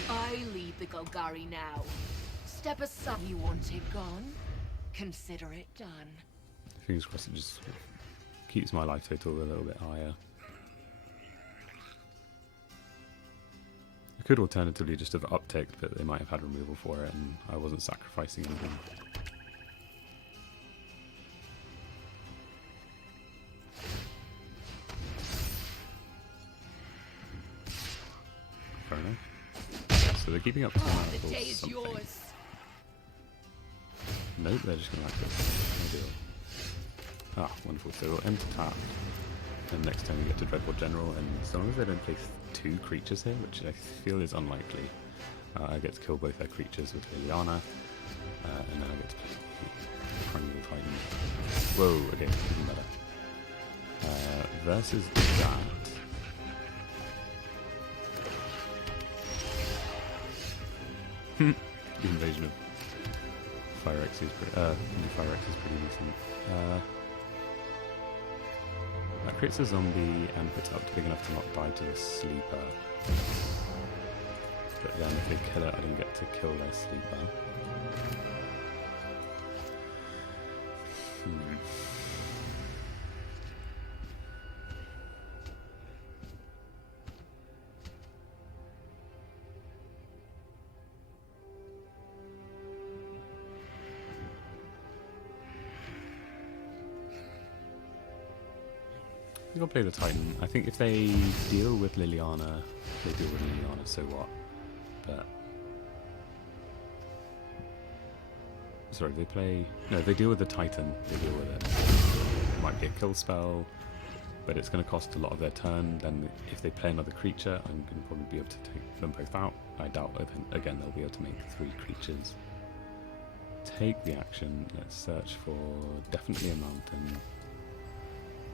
I lead the Golgari now. Step aside. You want it gone? Consider it done. Fingers crossed it just keeps my life total a little bit higher. I could alternatively just have upticked, but they might have had removal for it and I wasn't sacrificing anything. Fair enough. So they're keeping up to The day is something. yours. Nope, they're just going to like this. No deal. Ah, wonderful. So we'll enter tap. And next time we get to Dreadful General, and as long as they don't play 2 creatures here, which I feel is unlikely, I get to kill both their creatures with Liliana, and then I get to play Primeval Titan. Whoa, okay, even better. Versus that. The invasion of Phyrexia is pretty decent. That creates a zombie and puts it up to big enough to not die to the sleeper. But then if they kill it, I don't get to kill their sleeper. They'll play the Titan. I think if they deal with Liliana, they deal with Liliana, so what? But... Sorry, they play... No, they deal with the Titan, they deal with it. It might be a kill spell, but it's going to cost a lot of their turn. Then if they play another creature, I'm going to probably be able to take them both out. I doubt, again, they'll be able to make 3 creatures. Take the action. Let's search for definitely a mountain.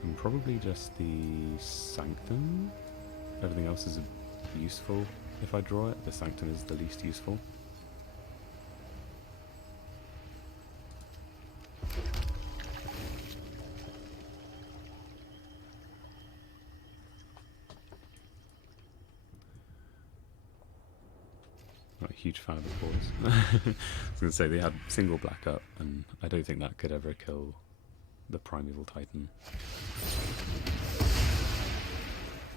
And probably just the Sanctum. Everything else is useful if I draw it. The Sanctum is the least useful. Not a huge fan of the pause. I was going to say they had single black up, and I don't think that could ever kill the Primeval Titan.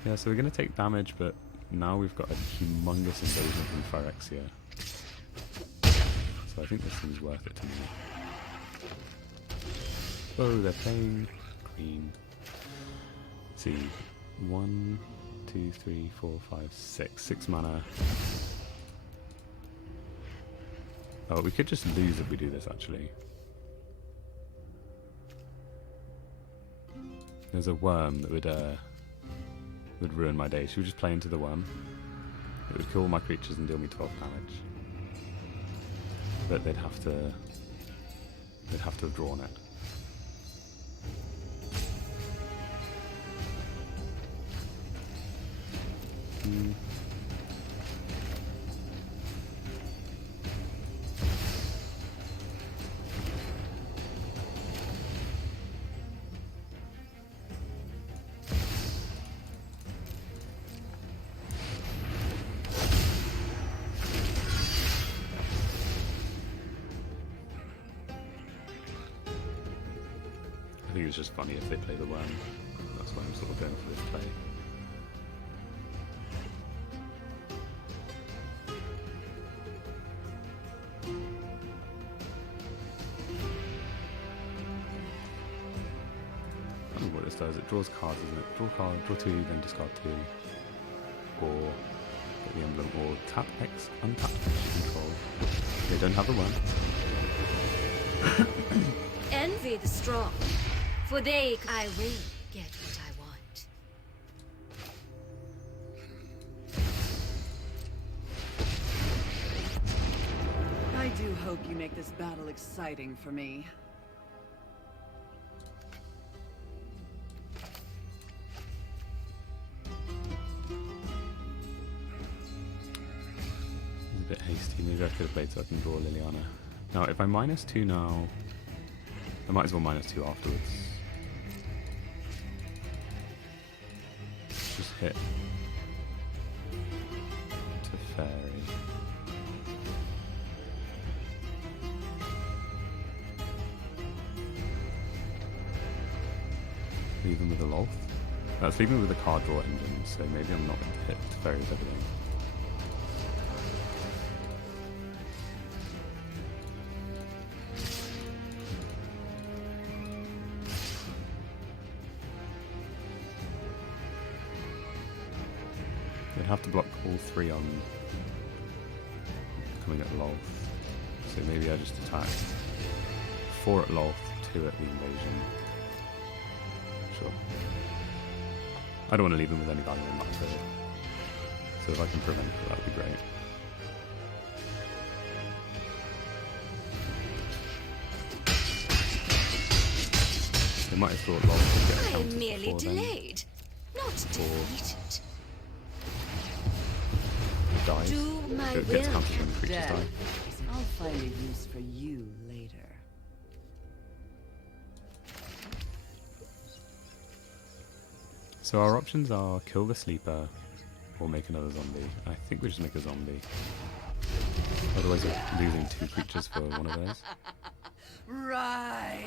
Yeah, so we're going to take damage, but now we've got a humongous invasion from Phyrexia. So I think this seems worth it to me. Oh, they're playing Queen. Let's see. 1, 2, 3, 4, 5, 6. 6 mana. Oh, we could just lose if we do this, actually. There's a worm that would ruin my day. Should we just play into the worm? It would kill all my creatures and deal me 12 damage. But they'd have to have drawn it. I think it's just funny if they play the worm. That's why I'm sort of going for this play. I don't know what this does. It draws cards, isn't it? Draw card, draw 2, then discard 2. Or get the emblem, or tap X, untap X control. They don't have the worm. Envy the strong, for I will get what I want. I do hope you make this battle exciting for me. It's a bit hasty. Maybe I could have played so I can draw Liliana. Now, if I -2 now, I might as well -2 afterwards. Just hit to fairy. Leave them with a Lolth. That's leaving with a card draw engine, so maybe I'm not going to hit to fairy with everything. They'd have to block all 3 on coming at Lolth. So maybe I just attack 4 at Lolth, 2 at the invasion. Sure. I don't want to leave them with any value in that trade. So if I can prevent it, that would be great. They might have thought Lolth would get a counter I'm merely before then. delayed, not defeated. Dies. Do my So it gets will, countered when the creatures Death. die. I'll find a use for you later. So our options are kill the sleeper or make another zombie. I think we just make a zombie. Otherwise we're losing 2 creatures for one of those. Rise!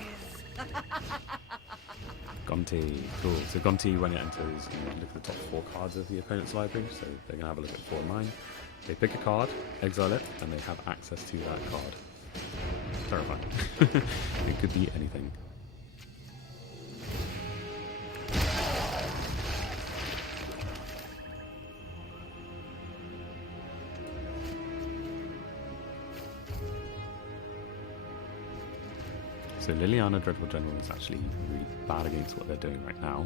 Gonti, cool. So Gonti, when it enters, look at the top 4 cards of the opponent's library, so they're going to have a look at 4 of mine. They pick a card, exile it, and they have access to that card. Terrifying. It could be anything. So Liliana Dreadful General is actually really bad against what they're doing right now.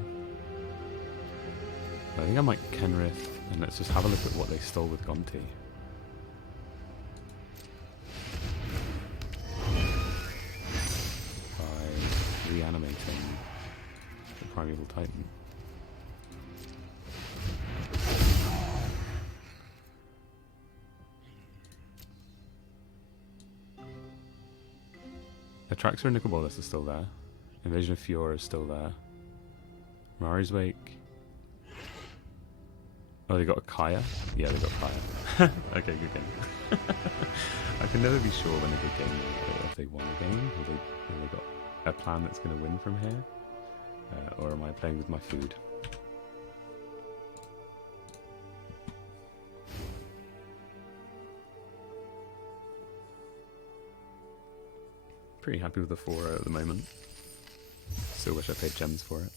But I think I might Kenrith, and let's just have a look at what they stole with Gonti. By reanimating the Primeval Titan. Atraxa and Nicobolus are still there. Invasion of Fiora is still there. Mari's Wake. Oh, they got a Kaya? Yeah, they got Kaya. Okay, good game. I can never be sure when a good game or if they won a game, or they got a plan that's going to win from here. Or am I playing with my food? Pretty happy with the 4-0 at the moment. Still wish I paid gems for it.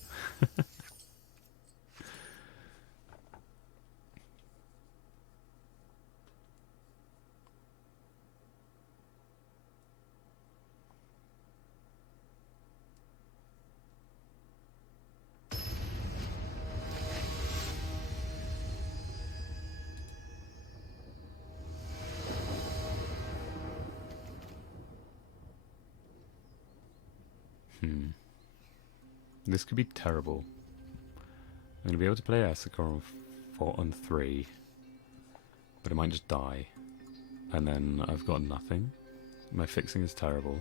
This could be terrible. I'm going to be able to play Essica on 3, but it might just die. And then I've got nothing. My fixing is terrible.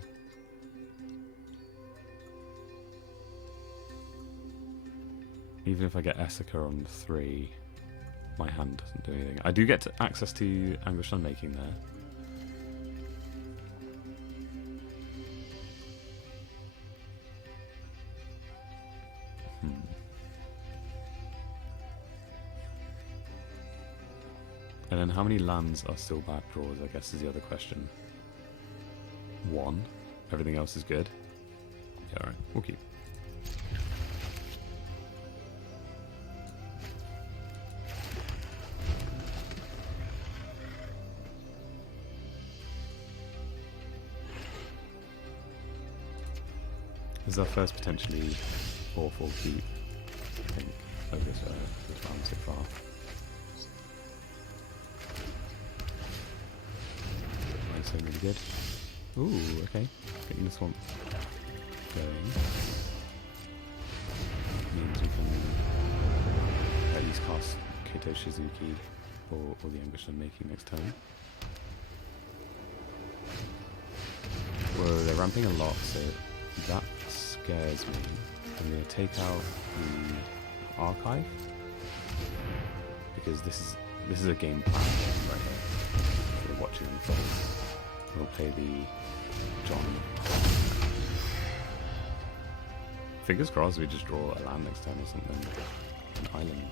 Even if I get Essica on 3, my hand doesn't do anything. I do get access to Anguish Unmaking there. And then how many lands are still bad draws, I guess is the other question. 1. Everything else is good. Yeah, alright, we'll keep. This is our first potentially awful keep, I think, of this round so far. Nice, so really good. Ooh, okay. Getting the swamp going means we can at least cast Kato Shizuki or the Anguish Unmaking next turn. Whoa, they're ramping a lot, so that scares me. I'm going to take out the archive because this is a game plan right here. If you're watching them first, we'll play the John. Fingers crossed we just draw a land next turn or something, an island.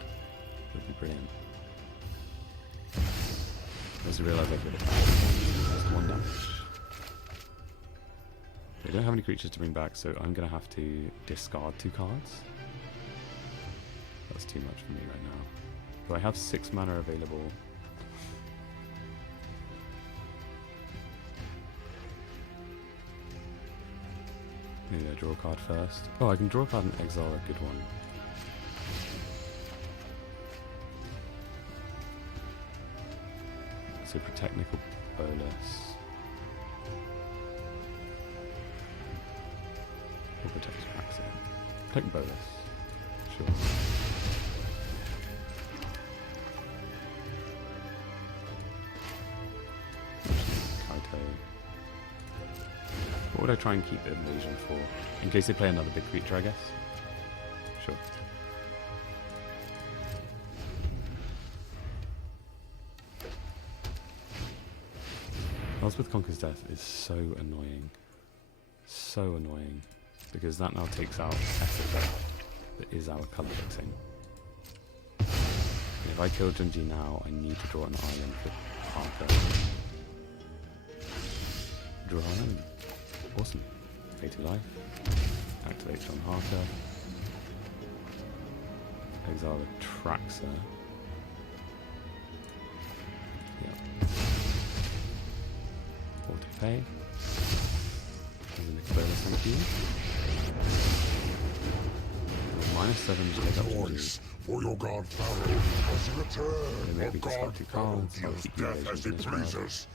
Would be brilliant. I just realised I could just 1 damage. They don't have any creatures to bring back, so I'm going to have to discard 2 cards. That's too much for me right now. Do I have 6 mana available? Maybe I draw a card first. Oh, I can draw a card and exile a good one. So protect Nicol Bolas. Or protect Atraxa. Protect Bolas. Sure. Kaito. What would I try and keep the invasion for? In case they play another big creature, I guess? Sure. Elspeth Conquers Death is so annoying. So annoying. Because that now takes out Essica, that is our colour fixing. And if I kill Junji now, I need to draw an island for Parker. Draw an island. Awesome. Fated Life. Activate John Harker. Exile the Traxer. Yep. Auto-pay. There's a Nicobolus. thank you. -7 to take up Voice for your god Pharaoh has They returned. make Or me god discard 2 Pharaoh cards. I'll deals keep the death evasion as he in this round. pleases.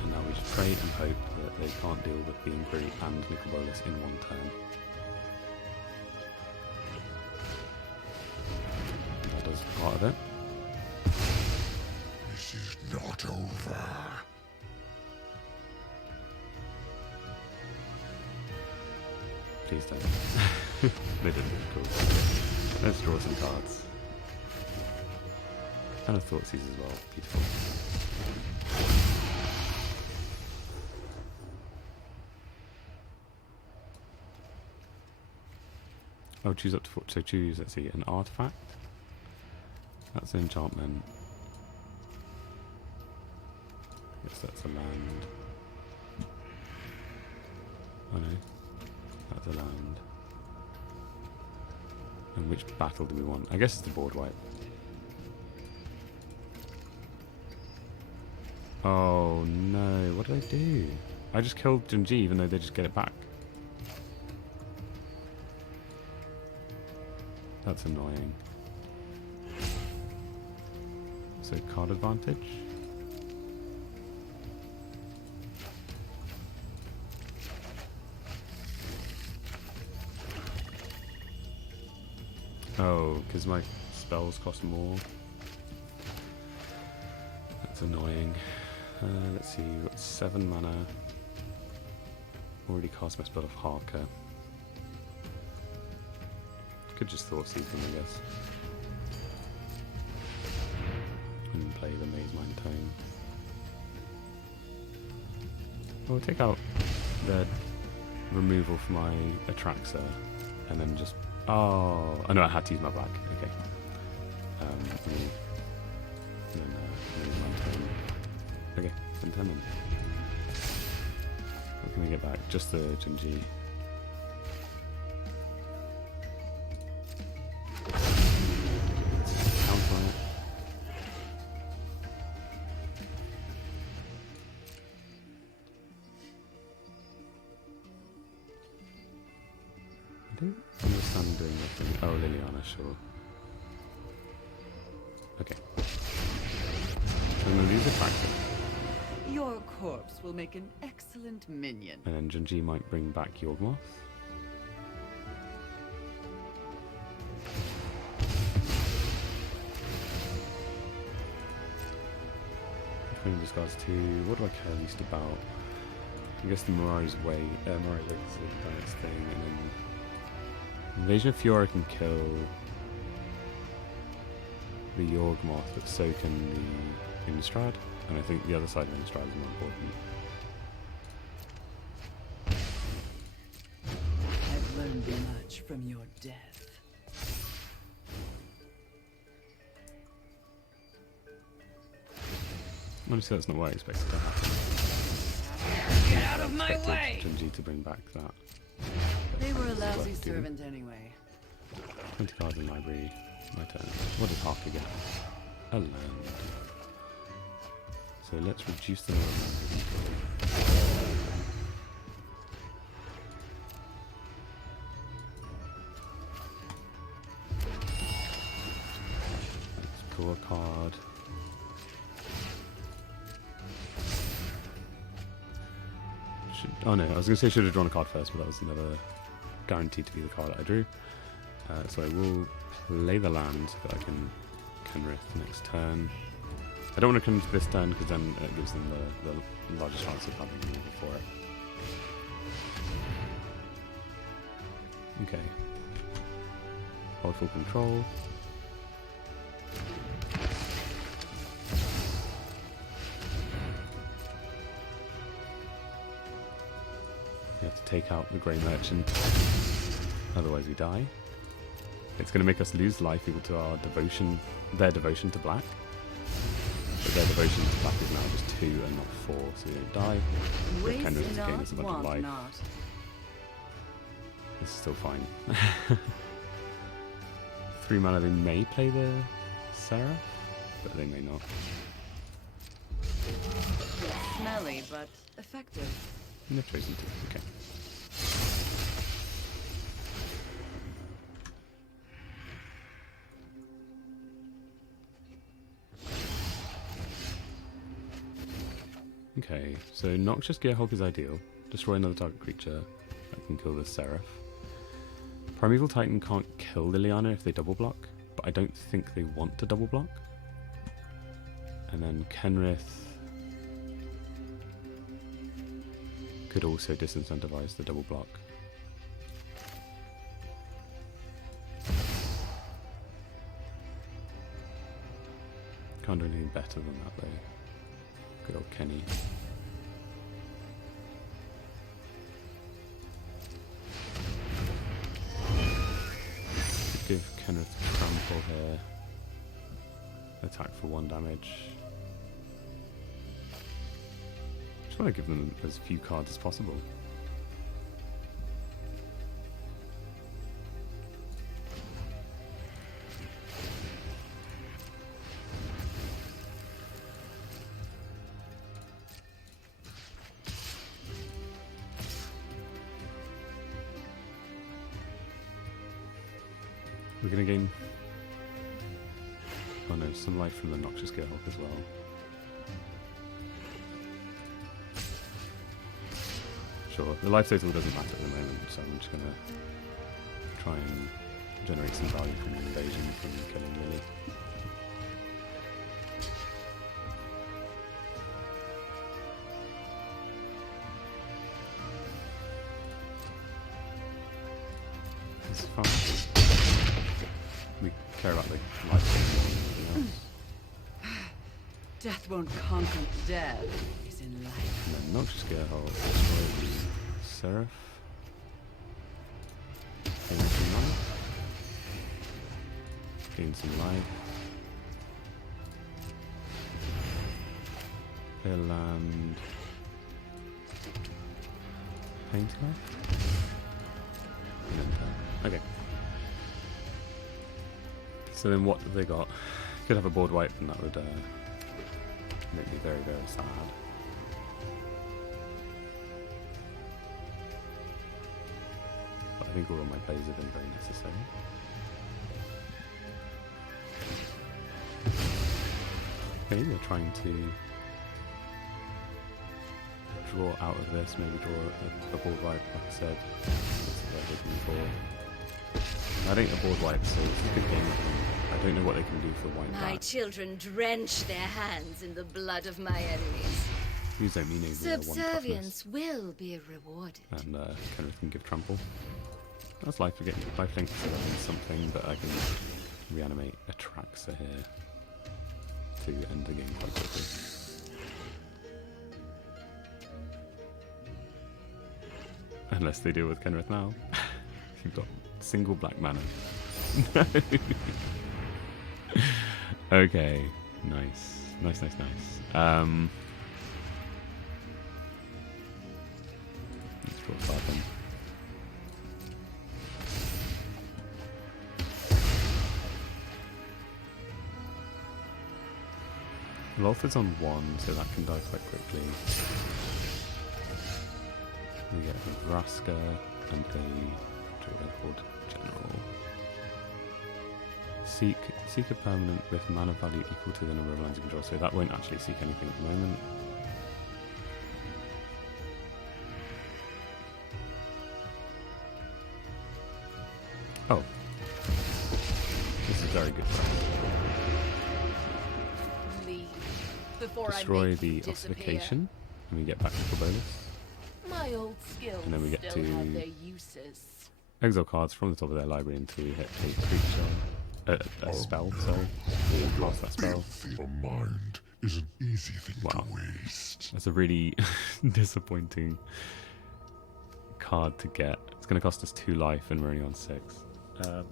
And now we just pray and hope that they can't deal with Being Great and Nicol Bolas in one turn. That does part of it. This is not over. Please don't. They didn't. Cool. Let's draw some cards. And a Thoughtseize as well. Beautiful. Oh, choose up to 4. So choose, let's see, an artifact. That's an enchantment. Yes, that's a land. Oh no. That's a land. And which battle do we want? I guess it's the board wipe. Oh no, what did I do? I just killed Junji even though they just get it back. That's annoying. So card advantage? Oh, because my spells cost more. That's annoying. Let's see, we've got 7 mana. Already cast my spell of Harker. Could just Thoughtseize them, I guess. And play the Maze Mind Tome. We'll take out the removal for my Atraxa and then just... Oh, I know I had to use my black. Okay. Then Maze Mind Tome. Okay, then 10 then. What can we get back? Just the Junji. Counter on it. I don't understand doing that thing. Oh, Liliana, sure. Okay. I'm gonna lose a factor. Your corpse will make an excellent minion. And then Junji might bring back Yawgmoth. Training discards 2. What do I care least about? I guess the Mirai's Way. Mirai's Way has done its thing, and then Invasion of Fiora can kill the Yawgmoth, but so can the Innistrad. And I think the other side of Innistrad is more important. I've learned much from your death. Honestly, that's not what I expected to happen. Get out of my Expected way! Junji to bring back that. They were a It's lousy worth doing. servant anyway. 20 cards in library. My turn. What does Harker get? A land. So let's reduce the number of lands we can play. Let's draw a card. Oh no, I was going to say should have drawn a card first, but that was never guaranteed to be the card that I drew. So I will play the land so that I can Kenrith next turn. I don't want to come to this turn because then it gives them the largest chance of having removal for it. Okay. Hold full control. We have to take out the Grey Merchant, otherwise we die. It's going to make us lose life equal to our devotion, their devotion to black. But their devotion to black is now just 2 and not 4, so we don't die. But Waste Kenrith to gain not, us a bunch of want life. not. This is still fine. 3 mana, they may play the Seraph, but they may not. smelly, but effective. And they've chosen to. Okay. Okay, so Noxious Gearhulk is ideal. Destroy another target creature that can kill the Seraph. Primeval Titan can't kill Liliana if they double block, but I don't think they want to double block. And then Kenrith could also disincentivize the double block. Can't do anything better than that though. Good old Kenny. Give Kenrith trample here. Attack for 1 damage. Just want to give them as few cards as possible. We're gonna gain. Oh no, some life from the Noxious Gearhulk as well. Sure, the life total doesn't matter at the moment, so I'm just gonna try and generate some value from the invasion from killing Lily. It's fine. We care about the life more than anything else. Death won't conquer death. Is in life. And then Noxious Gearhulk, destroy the Seraph. Gain some life. Gain some life. Play a land. Paint life? And then turn. Okay. So then what have they got? Could have a board wipe and that would make me very, very sad. But I think all of my plays have been very necessary. Okay, they're trying to draw out of this, maybe draw a board wipe, like I said. That's what they're looking for. I think a board wipe, so it's a good game. I don't know what they can do for white My black. children drench their hands in the blood of my enemies. These don't mean anything. Subservience will be rewarded. And Kenneth can give trample. That's life for getting lifelink, so that means something, but I can reanimate Atraxa here to end the game quite quickly. Unless they deal with Kenrith now. You've got single black mana. Okay, nice. Nice. Let's draw a card then. Lolth's on 1, so that can die quite quickly. We get a Vraska and a Dreadhorde General. Seek a permanent with mana value equal to the number of lands you control, so that won't actually seek anything at the moment. Oh. This is very good for us. Leave before Destroy I make the you disappear. Ossification, and we get back to bonus. My old skills And then we get still to- have their uses. Exile cards from the top of their library until you hit a creature, a spell, sorry. You cast that spell. A mind is an easy thing Wow. to waste. That's a really disappointing card to get. It's going to cost us 2 life and we're only on 6. I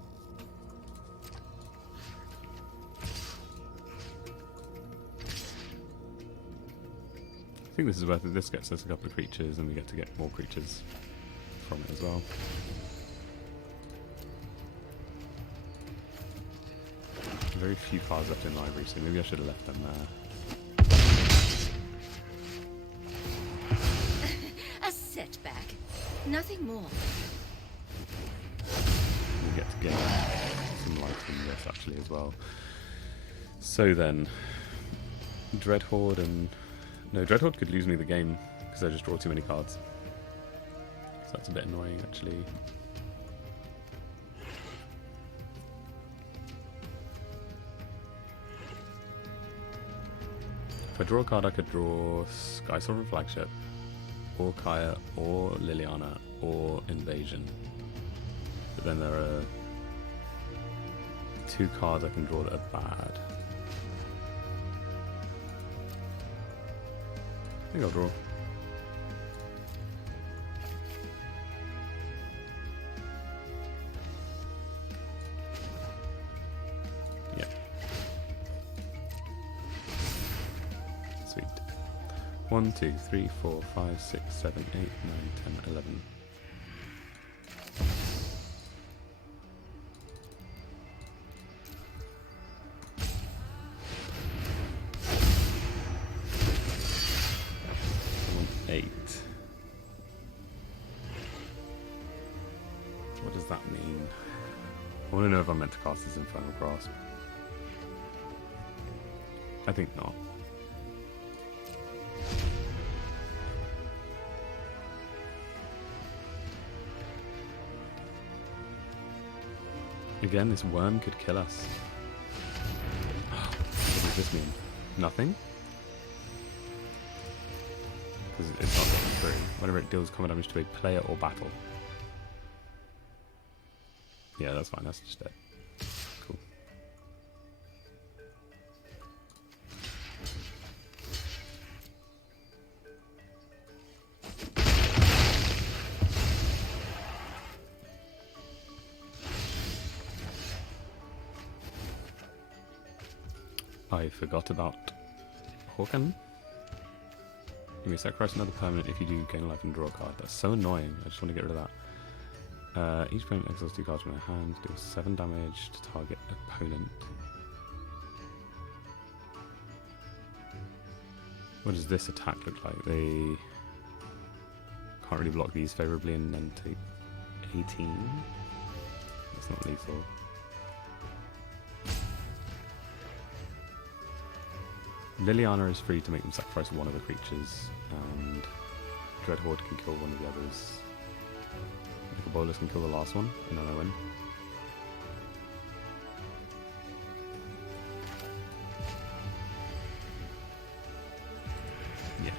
think this is worth it. This gets us a couple of creatures and we get to get more creatures from it as well. Very few cards left in library, so maybe I should have left them there. setback. Nothing more. We get to gain some life from this actually as well. So then, Dreadhorde and... No, Dreadhorde could lose me the game because I just draw too many cards. So that's a bit annoying actually. If I draw a card, I could draw Sky Sovereign Flagship, or Kaya, or Liliana, or Invasion. But then there are 2 cards I can draw that are bad. I think I'll draw. Yeah. Sweet. 1, 2, 3, 4, 5, 6, 7, 8, 9, 10, 11. What does that mean? I want to know if I'm meant to cast this Infernal Grasp. I think not. Again, this worm could kill us. What does this mean? Nothing? Because it's not getting through. Whenever it deals combat damage to a player or battle. Yeah, that's fine. That's just it. Cool. I forgot about Hawken. You may sacrifice another permanent if you do gain life and draw a card. That's so annoying. I just want to get rid of that. Each opponent exiles 2 cards from their hand, deals 7 damage to target opponent. What does this attack look like? They can't really block these favourably and then take 18. That's not lethal. Liliana is free to make them sacrifice one of the creatures, and Dreadhorde can kill one of the others. Bolus can kill the last one, and then I win. Yeah.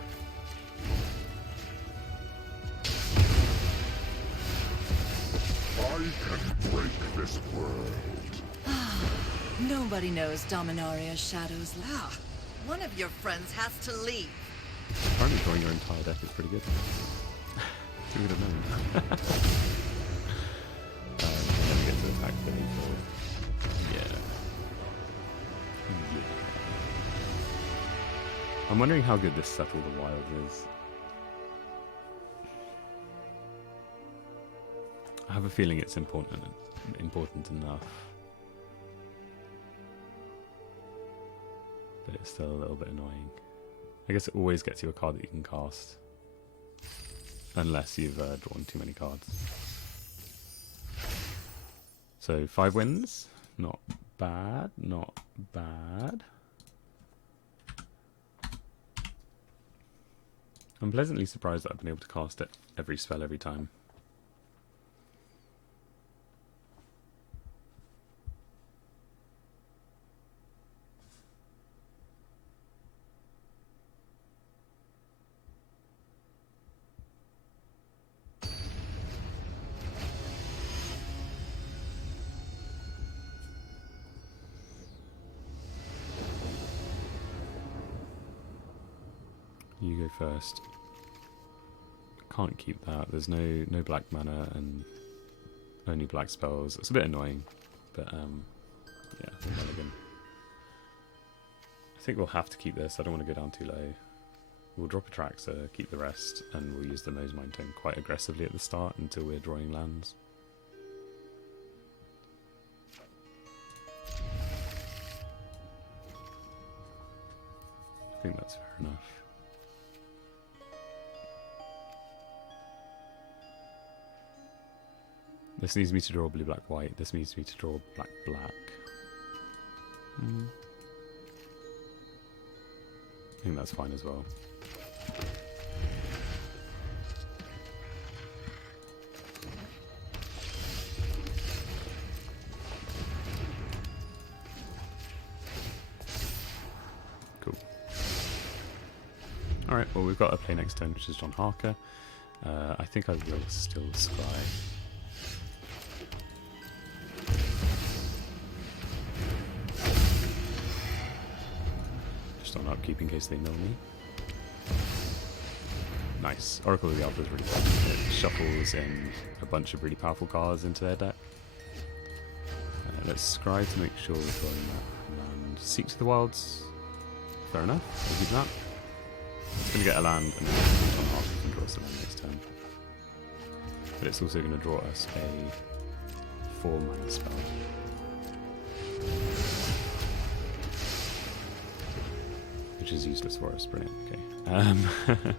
I can break this world. Nobody knows Dominaria's shadows. Ah, one of your friends has to leave. Apparently drawing your entire deck is pretty good. Who would have known? Let's get to attack the lethal. Yeah. I'm wondering how good this Settle the Wild is. I have a feeling it's important enough. But it's still a little bit annoying. I guess it always gets you a card that you can cast. Unless you've drawn too many cards. So 5 wins. Not bad. Not bad. I'm pleasantly surprised that I've been able to cast it every spell every time. You go first. Can't keep that. There's no black mana and only black spells. It's a bit annoying, but yeah, mulligan. I think we'll have to keep this. I don't want to go down too low. We'll drop a Traxxer, keep the rest, and we'll use the Nose Mine Tome quite aggressively at the start until we're drawing lands. I think that's fair enough. This needs me to draw blue, black, white. This needs me to draw black, black. I think that's fine as well. Cool. Alright, well we've got a play next turn, which is John Harker. I think I will still scry. Just on upkeep in case they mill me. Nice. Oracle of the Alpha is really fun. It shuffles in a bunch of really powerful cards into their deck. Let's scry to make sure we're drawing that land. Seek to the Wilds. Fair enough. We'll keep that. It's going to get a land and then John Harker can draw us a land next turn. But it's also going to draw us a 4-mana spell. Which is useless for us. Brilliant. Okay.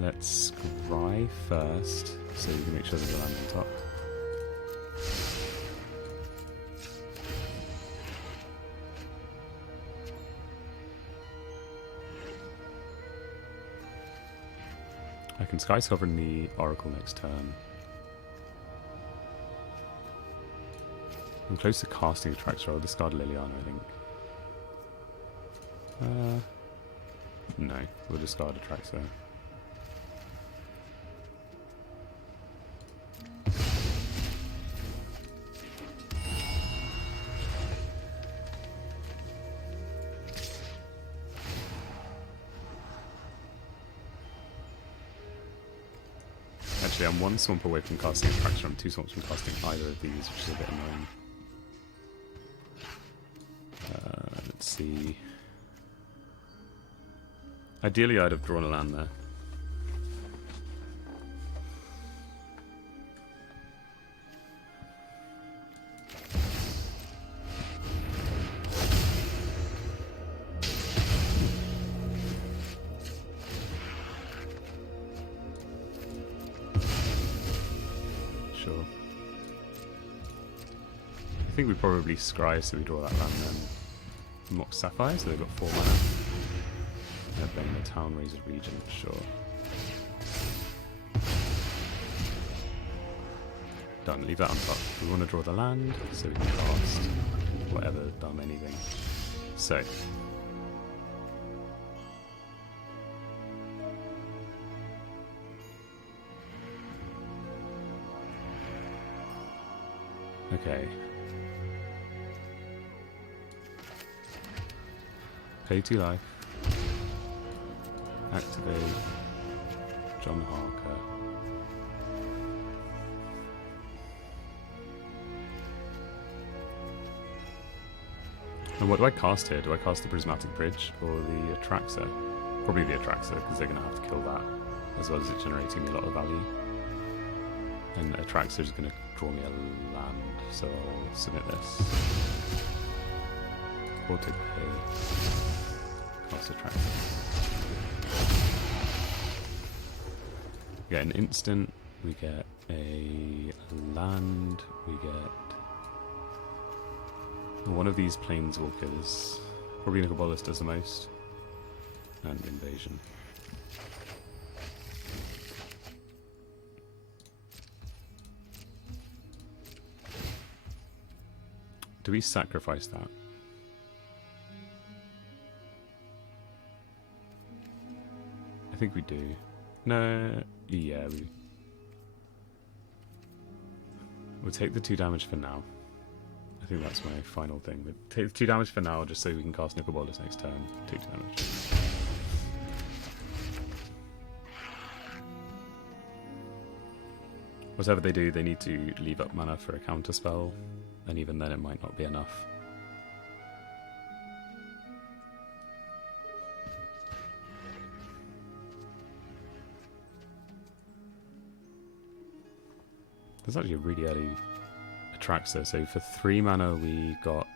Let's scry first, so we can make sure there's a land on top. I can Sky Sovereign the Oracle next turn. I'm close to casting a Traxxas. I'll discard Liliana, I think. No, we'll discard a Traxxas. Actually, I'm one swamp away from casting a Traxxas. I'm 2 swamps from casting either of these, which is a bit annoying. Let's see. Ideally, I'd have drawn a land there. Sure. I think we probably scry so we draw that land then. Mox Sapphire, so they've got 4 mana. They're playing the Town Razor Regent, sure. Done, leave that on top. We want to draw the land, so we can cast whatever, dumb anything. So. Okay. Pay 2 life. Activate John Harker. And what do I cast here? Do I cast the Prismatic Bridge or the Atraxa? Probably the Atraxa, because they're going to have to kill that, as well as it generating a lot of value. And Atraxa is going to draw me a land, so I'll submit this. Auto pay. Cast Atraxa. We get an instant, we get a land, we get one of these planeswalkers. Probably Nicobolus does the most. And invasion. Do we sacrifice that? I think we do. No, yeah, we'll take the 2 damage for now. I think that's my final thing. We'll take the 2 damage for now, just so we can cast Nicobolus next turn. Take 2 damage. Whatever they do, they need to leave up mana for a counter spell, and even then it might not be enough. There's actually a really early Atraxa. So for 3 mana we got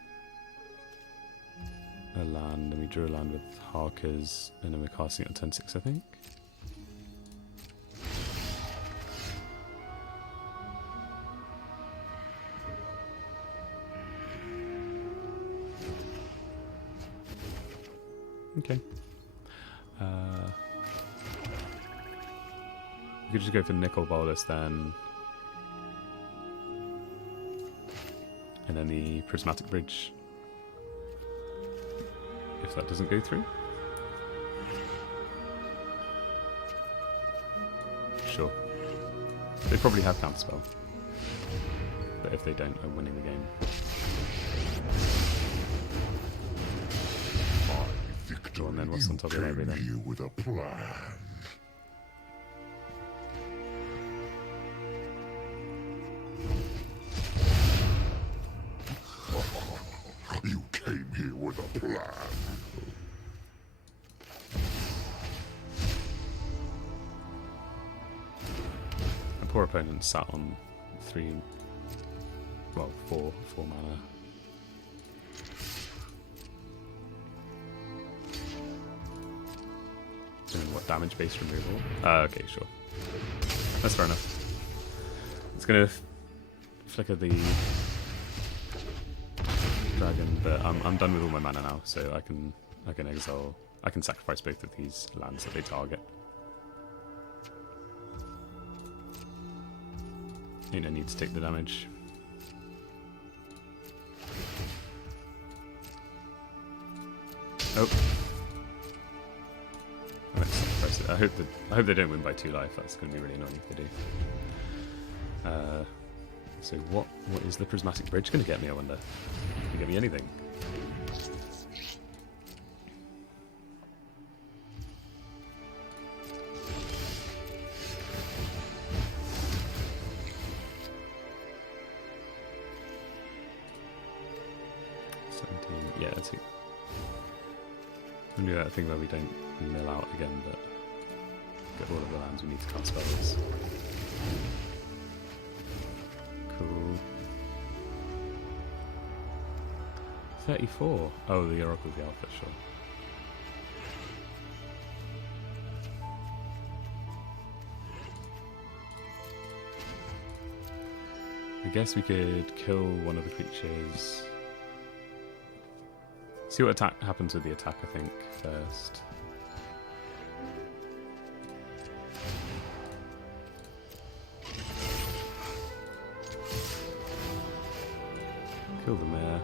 a land, and we drew a land with Harkers, and then we're casting it on turn 6, I think. We could just go for Nicol Bolas then. And then the Prismatic Bridge. If that doesn't go through. Sure. They probably have Counterspell. But if they don't, I'm winning the game. Victor, And then what's on top of everything? here with a plan. You came here with a plan. My poor opponent sat on 4 mana. And what, damage-based removal? Okay, sure. That's fair enough. It's gonna flicker the dragon, but I'm done with all my mana now, so I can exile. I can sacrifice both of these lands that they target. Ain't no need to take the damage. Oh. I meant to sacrifice it. I hope they don't win by 2 life. That's going to be really annoying if they do. So what is the Prismatic Bridge going to get me, I wonder? Can it get me anything? Yeah, let's see. We'll do that thing where we don't mill out again, but get all of the lands we need to cast spells. Cool. 34. Oh, the Oracle of the Alpha, sure. I guess we could kill one of the creatures. See what happens with the attack, I think, first. Kill the mare.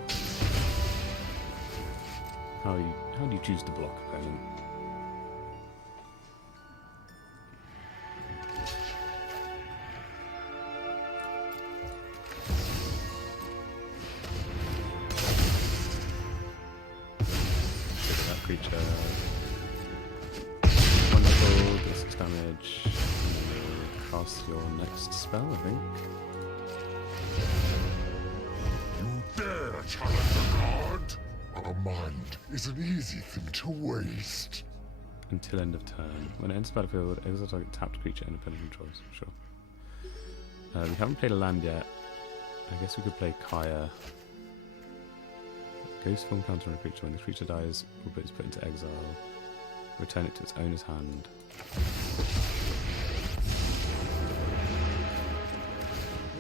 How do you choose to block, opponent? Creature. Wonderful, does 6 damage. Cast your next spell, I think. You dare challenge a god? A mind is an easy thing to waste. Until end of turn. When it enters the battlefield, exile target tapped creature independent controls. Sure. We haven't played a land yet. I guess we could play Kaya. Ghost form counter on a creature. When the creature dies, it's put into exile. Return it to its owner's hand.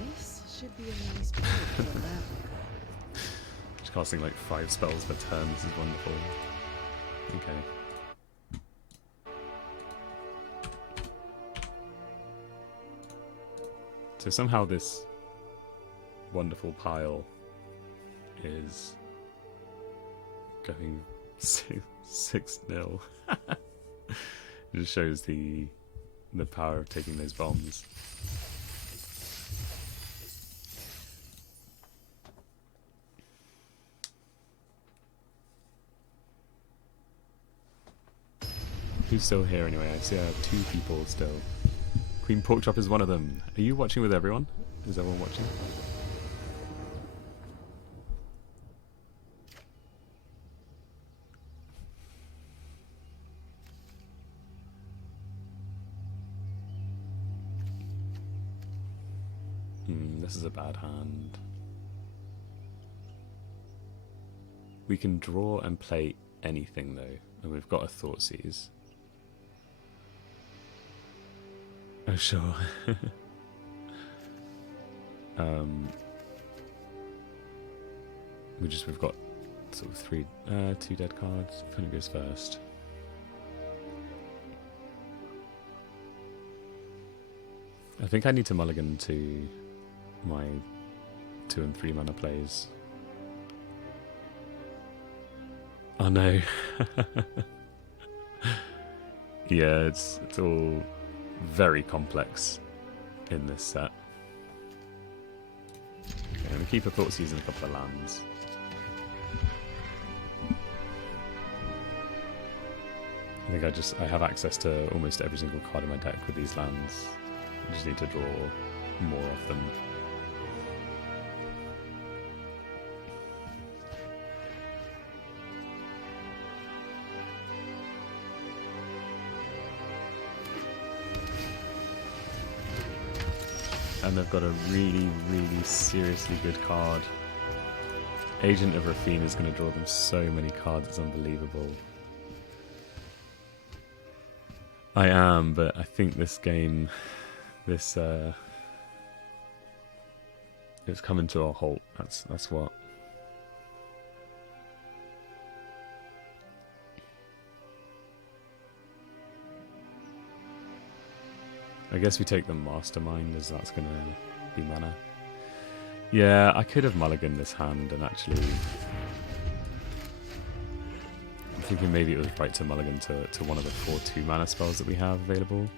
This should be a nice place for that. Just casting like 5 spells per turn. This is wonderful. Okay. So somehow this wonderful pile is going 6-0. It just shows the power of taking those bombs. Who's still here anyway? I see I have 2 people still. Queen Porkchop is one of them. Are you watching with everyone? Is everyone watching? This is a bad hand. We can draw and play anything though, and we've got a Thoughtseize. Oh sure. We've got sort of 2 dead cards. Opponent goes first. I think I need to mulligan to my 2 and 3 mana plays. Oh no. Yeah, it's all very complex in this set. Okay, the Keeper Thoughts using a couple of lands. I think I have access to almost every single card in my deck with these lands. I just need to draw more of them. And they've got a really, really seriously good card. Agent of Rafine is going to draw them so many cards, it's unbelievable. I am, but I think this game, it's coming to a halt. That's what. I guess we take the Mastermind, as that's going to be mana. Yeah, I could have mulliganed this hand and actually... I'm thinking maybe it was right to mulligan to one of the 4 2-mana spells that we have available.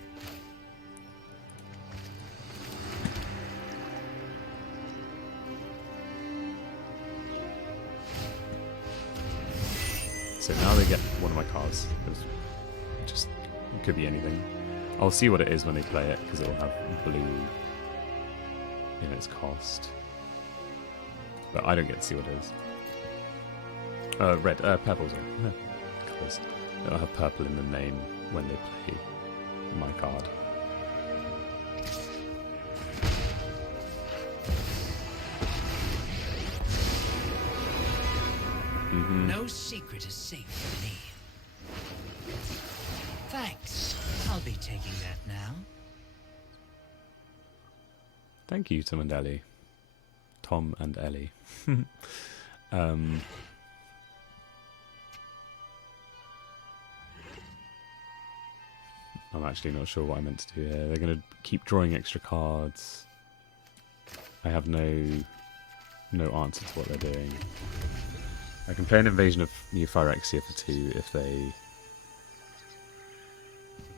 So now they get one of my cards. It just it could be anything. I'll see what it is when they play it, because it will have blue in its cost. But I don't get to see what it is. Red, purple, sorry. Colours. It'll have purple in the name when they play my card. No secret is safe from me. Thanks. I'll be taking that now. Thank you, Tom and Ellie. Tom and Ellie. I'm actually not sure what I meant to do here. They're going to keep drawing extra cards. I have no answer to what they're doing. I can play an Invasion of New Phyrexia for 2 if they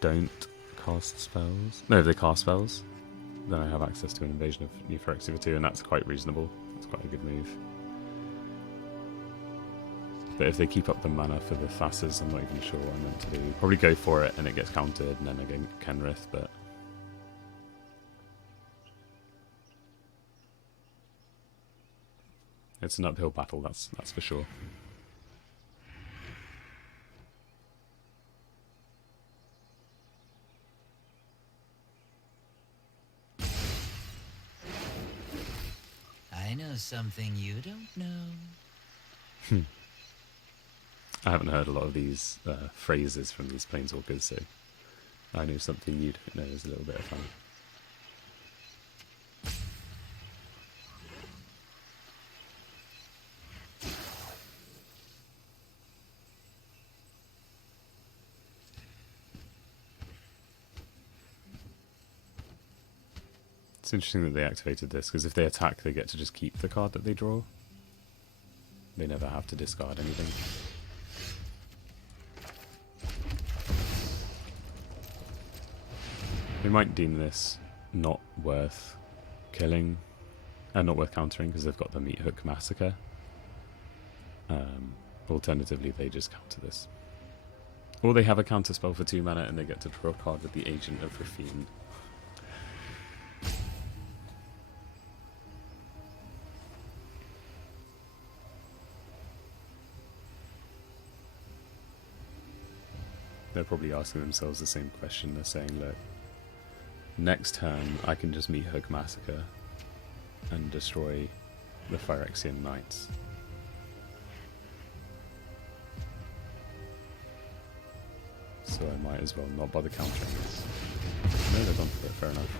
don't cast spells. No, if they cast spells, then I have access to an Invasion of New Phyrexia for 2, and that's quite reasonable. That's quite a good move. But if they keep up the mana for the Thasses, I'm not even sure what I'm meant to do. Probably go for it and it gets countered, and then again Kenrith, but... it's an uphill battle, that's for sure. I know something you don't know. I haven't heard a lot of these phrases from these planeswalkers, so I know something you don't know is a little bit of fun. It's interesting that they activated this, because if they attack, they get to just keep the card that they draw. They never have to discard anything. They might deem this not worth killing, and not worth countering, because they've got the Meat Hook Massacre. Alternatively, they just counter this. Or they have a counter spell for 2 mana and they get to draw a card with the Agent of Rafine. They're probably asking themselves the same question. They're saying, look, next turn I can just Meat Hook Massacre and destroy the Phyrexian Knights. So I might as well not bother countering this. No, they've gone for it, fair enough.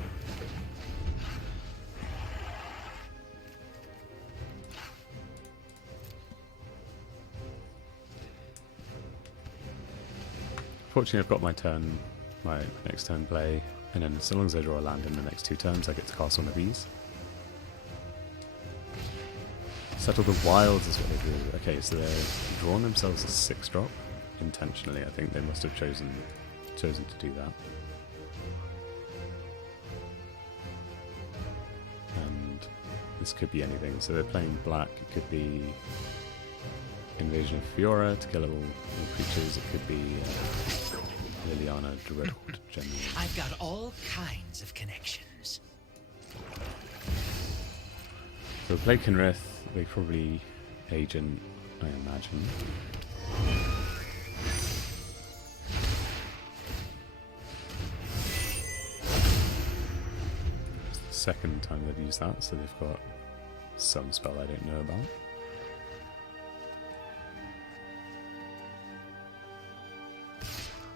Fortunately, I've got my next turn play, And then so long as I draw a land in the next 2 turns, I get to cast one of these. Settle the Wilds is what they do. Okay, so they're drawing themselves a 6-drop intentionally. I think they must have chosen to do that. And this could be anything. So they're playing black. It could be Invasion of Fiora to kill all creatures. It could be Liliana Dreadhorde generally. I've got all kinds of connections. So play Kenrith. They probably Agent, I imagine. It's the second time they've used that, so they've got some spell I don't know about.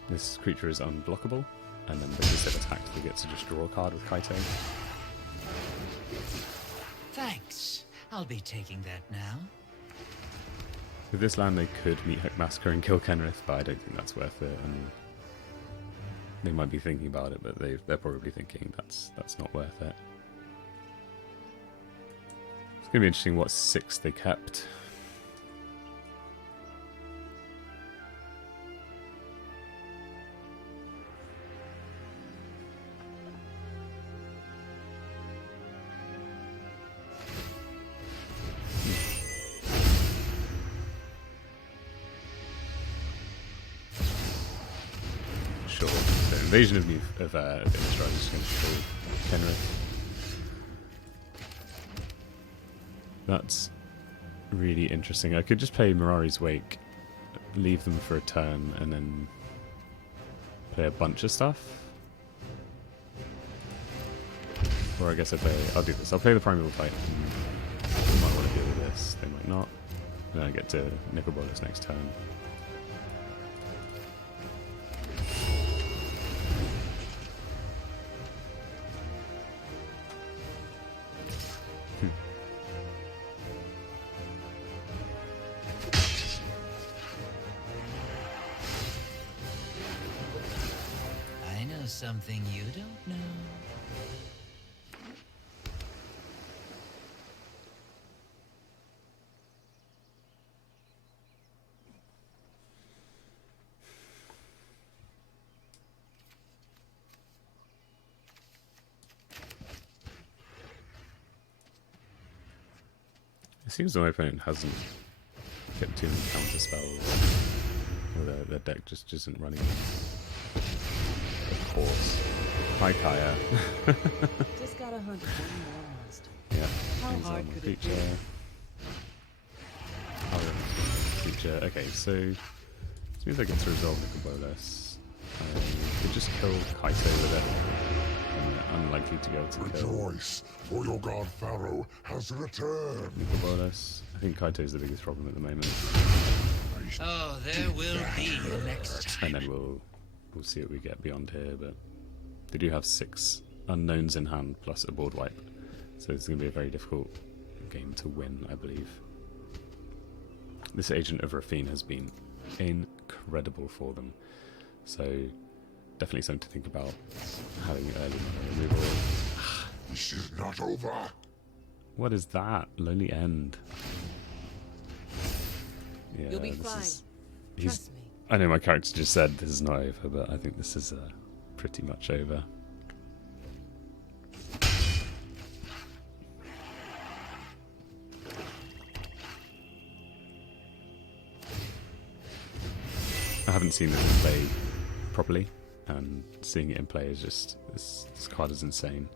This creature is unblockable, and then because they've attacked, they get to just draw a card with Kaito. Thanks. I'll be taking that now. With this land, they could meet Hook Massacre and kill Kenrith, but I don't think that's worth it. And they might be thinking about it, but they're probably thinking that's not worth it. It's going to be interesting what 6 they kept. Sure. So Invasion of Innistrad is going to kill Kenrith. That's really interesting. I could just play Mirari's Wake, leave them for a turn, and then play a bunch of stuff. Or I guess I'll do this. I'll play the Primeval Titan. They might want to deal with this, they might not. Then I get to Nicol Bolas next turn. I know something you don't know. It seems my opponent hasn't kept too many counter spells, or their deck just isn't running. Of course. Hi Kaya. Just gotta hunt one more monster. Yeah. How things hard on my could it be? creature. Creature. Okay, so this means I get to resolve Nicol Bolas. I could just kill Kaito with it. I'm unlikely to be able to kill Rejoice, for your god Pharaoh has returned. Nicol Bolas. I think Kaito's the biggest problem at the moment. Oh, there will be next time. And then we'll see what we get beyond here, but they do have 6 unknowns in hand plus a board wipe, so it's going to be a very difficult game to win, I believe. This Agent of Rafine has been incredible for them, so definitely something to think about having early mana removal. This is not over. What is that? Lonely End. Yeah, You'll be this fine. is- Trust me. I know my character just said this is not over, but I think this is pretty much over. I haven't seen this in play properly, and seeing it in play is just this card is insane.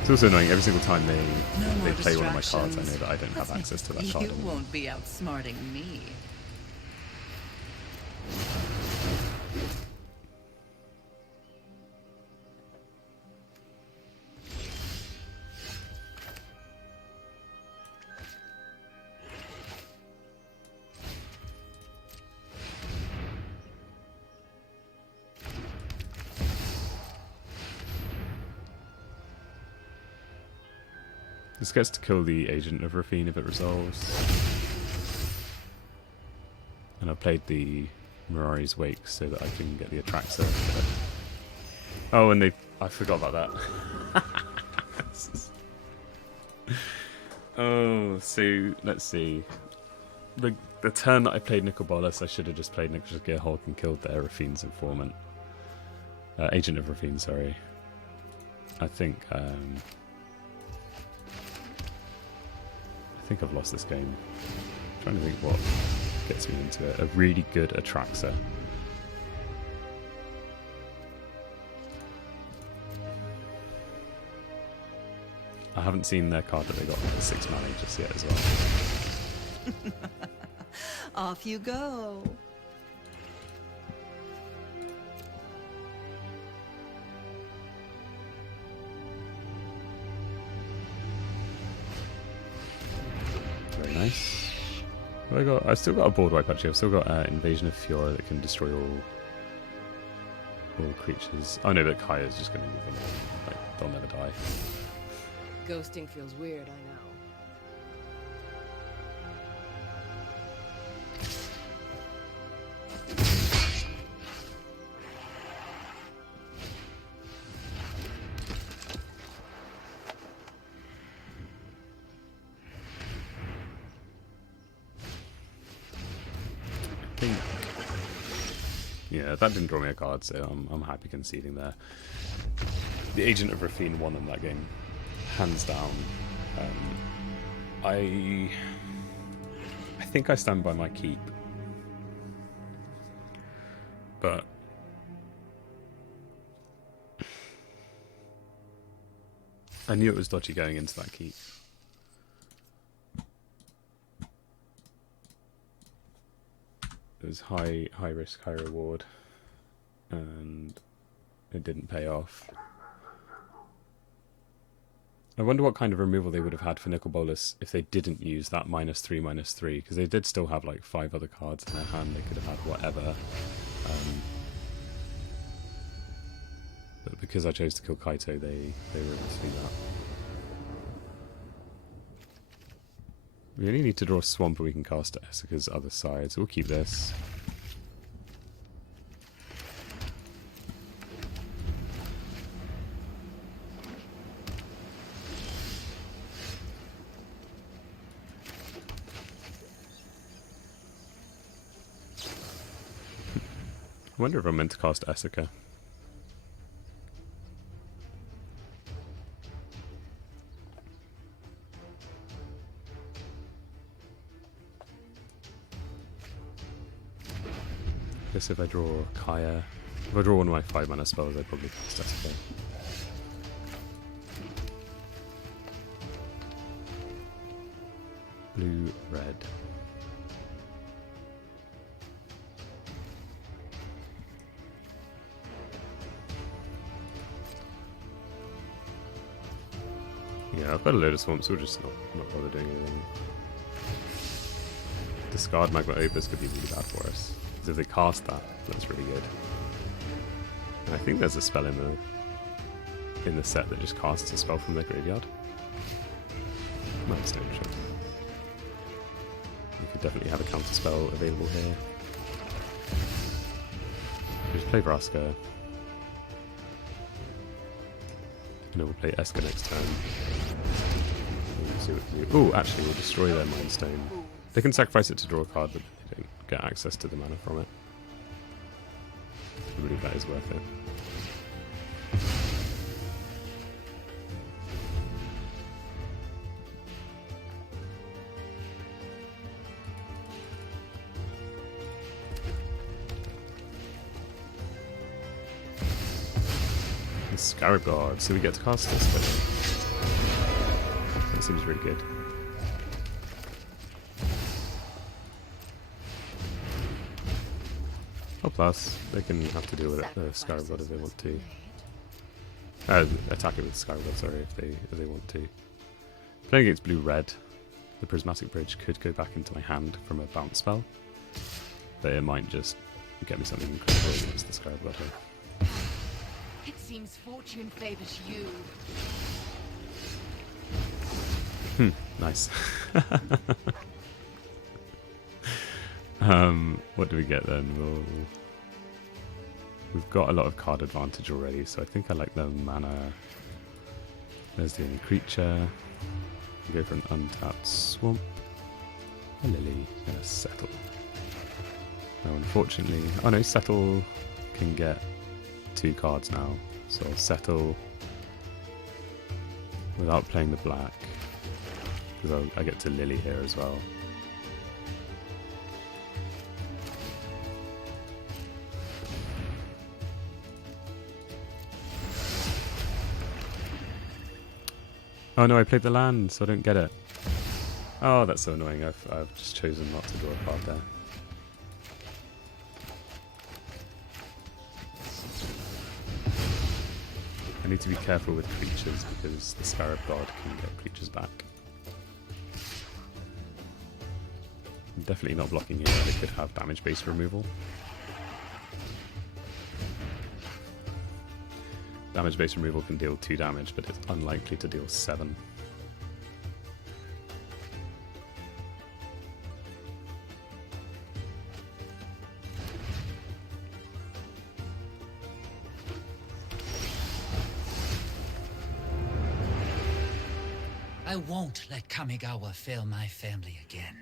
It's also annoying every single time they play one of my cards. I know that I don't have access to that card You anymore. won't be outsmarting me. This gets to kill the Agent of Rafine if it resolves. And I played the Mirari's Wake so that I can get the Atraxa. Oh, and I forgot about that. Oh, so let's see. The turn that I played Nicol Bolas, I should have just played Nicholas Gearhulk and killed their Rafine's informant. Agent of Rafine, sorry. I think I've lost this game. I'm trying to think what gets me into it. A really good Atraxa. I haven't seen their card that they got for 6 mana just yet as well. Off you go. Very nice. I've still got a board wipe actually. I've still got Invasion of Fiora that can destroy all creatures. Oh no, but Kaya's just going to move them all. Like, they'll never die. Ghosting feels weird, I know. Yeah, that didn't draw me a card, so I'm happy conceding there. The Agent of Rafine won in that game, hands down. I think I stand by my keep, but I knew it was dodgy going into that keep. It was high risk, high reward, and it didn't pay off. I wonder what kind of removal they would have had for Nicol Bolas if they didn't use that -3/-3, because they did still have like 5 other cards in their hand. They could have had whatever. But because I chose to kill Kaito, they were able to do that. We only need to draw Swamp and we can cast Essica's other side, so we'll keep this. I wonder if I'm meant to cast Essica. Guess if I draw Kaya, if I draw one of my 5 mana spells, I'd probably cast Essica. Blue, red. Yeah, I've got a load of swamps, so we'll just not bother doing anything. Discard Magma Opus could be really bad for us. Because if they cast that, that's really good. And I think there's a spell in the set that just casts a spell from their graveyard. Mindstone, sure. We could definitely have a counter spell available here. We'll just play Vraska. And then we'll play Eska next turn. See what we can do. Oh, actually, we'll destroy their Mindstone. They can sacrifice it to draw a card, but they don't get access to the mana from it. I believe that is worth it. Scarab Guard, so we get to cast this spell. That seems really good. Oh, plus, they can have to deal with it, Scarab Guard if they want to. Attack it with Scarab Guard, sorry, if they want to. Playing against blue-red, the Prismatic Bridge could go back into my hand from a bounce spell. But it might just get me something incredible against the Scarab Guard here. It seems fortune favors you. Nice. What do we get then? We've got a lot of card advantage already, so I think I like the mana. There's the only creature. We'll go for an untapped swamp. A lily and a settle. Now, unfortunately, oh no, settle can get 2 cards now, so I'll settle without playing the black because I get to lily here as well. Oh no, I played the land, so I don't get it. Oh, that's so annoying. I've just chosen not to draw a card there. I need to be careful with creatures because the Scarab God can get creatures back. I'm definitely not blocking here. They could have damage-based removal. Damage-based removal can deal 2 damage, but it's unlikely to deal 7. I won't let Kamigawa fail my family again.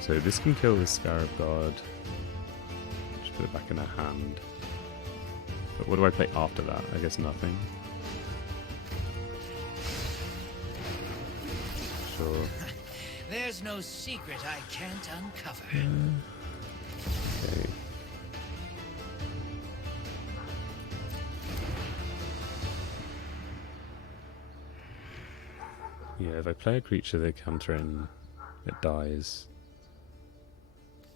So this can kill the Scarab God. Just put it back in her hand. But what do I play after that? I guess nothing. Sure. There's no secret I can't uncover. Okay. Yeah, if I play a creature they counter in, it dies.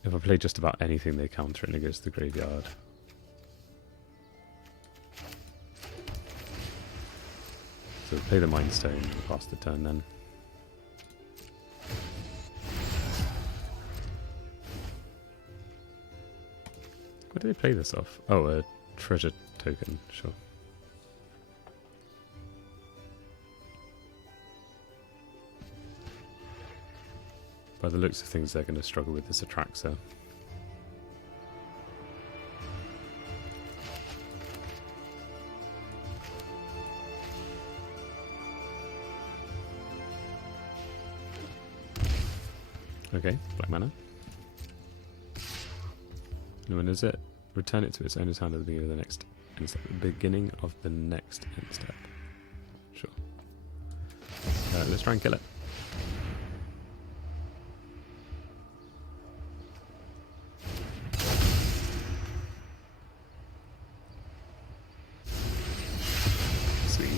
If I play just about anything they counter in, it goes to the graveyard. So play the Mind Stone and pass the turn then. Where do they play this off? Oh, a treasure token, sure. By the looks of things, they're going to struggle with this Atraxa. Okay, black mana. And when is it? Return it to its owner's hand at the beginning of the next end step. Beginning of the next end step. Sure. Let's try and kill it. Sweet.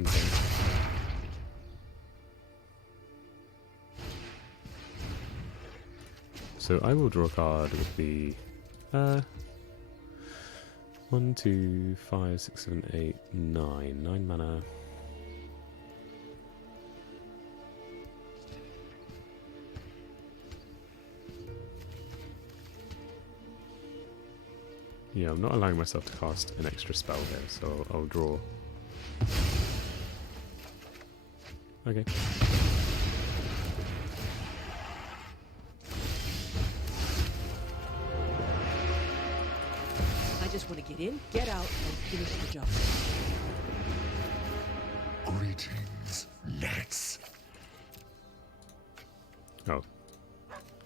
Okay. So I will draw a card with the 1, 2, 5, 6, 7, 8, 9. 9 mana. Yeah, I'm not allowing myself to cast an extra spell here, so I'll draw. Okay. I just want to get in, get out, and finish the job. Greetings, Nets. Oh.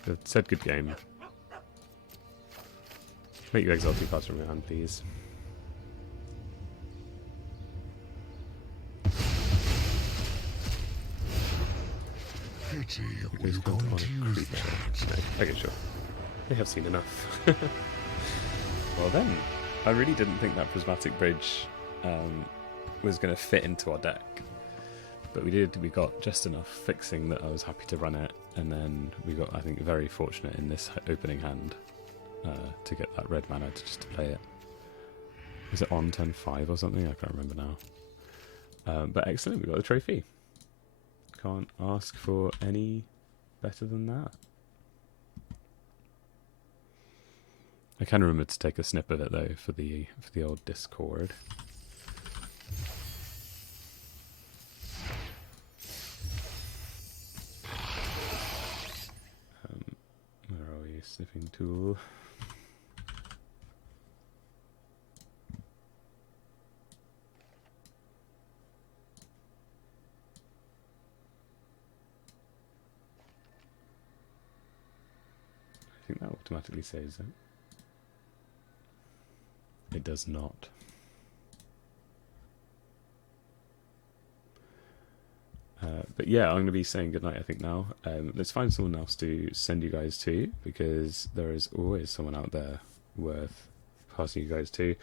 It said good game. Make you exile 2 cards from your hand, please. Pity Because we're you going can't to on a use creature. that. No. Okay, sure. They have seen enough. Well then, I really didn't think that Prismatic Bridge was going to fit into our deck. But we did, we got just enough fixing that I was happy to run it, and then we got, I think, very fortunate in this opening hand. to get that red mana to just to play it. Is it on turn 5 or something? I can't remember now. But excellent, we got the trophy. Can't ask for any better than that. I can remember to take a snip of it though for the old Discord. Where are we? Sniffing tool. I think that automatically saves it. It does not. But yeah, I'm going to be saying goodnight, I think, now. Let's find someone else to send you guys to, because there is always someone out there worth passing you guys to.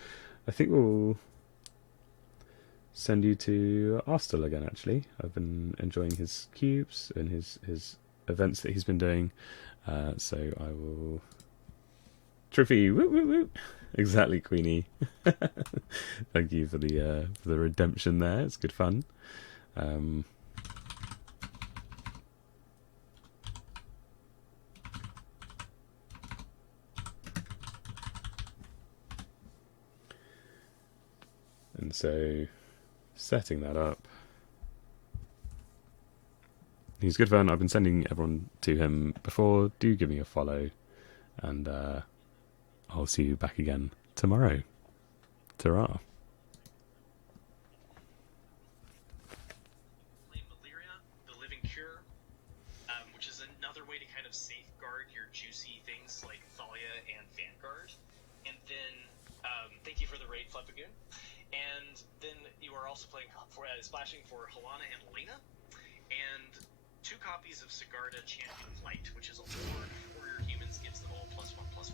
I think we'll send you to Arstal again, actually. I've been enjoying his cubes and his events that he's been doing. So I will... Trophy! Woo, woo, woo! Exactly, Queenie. Thank you for the redemption there. It's good fun. And so, setting that up. He's good fun. I've been sending everyone to him before. Do give me a follow. And I'll see you back again tomorrow. Ta-ra. Malaria, the living cure, which is another way to kind of safeguard your juicy things like Thalia and Vanguard. And then, thank you for the raid, Flepagoon. And then you are also playing for splashing for Helana and Elena, and 2 copies of Sigarda Champion of Light, which is a lord for your humans, gives them all +1/+1,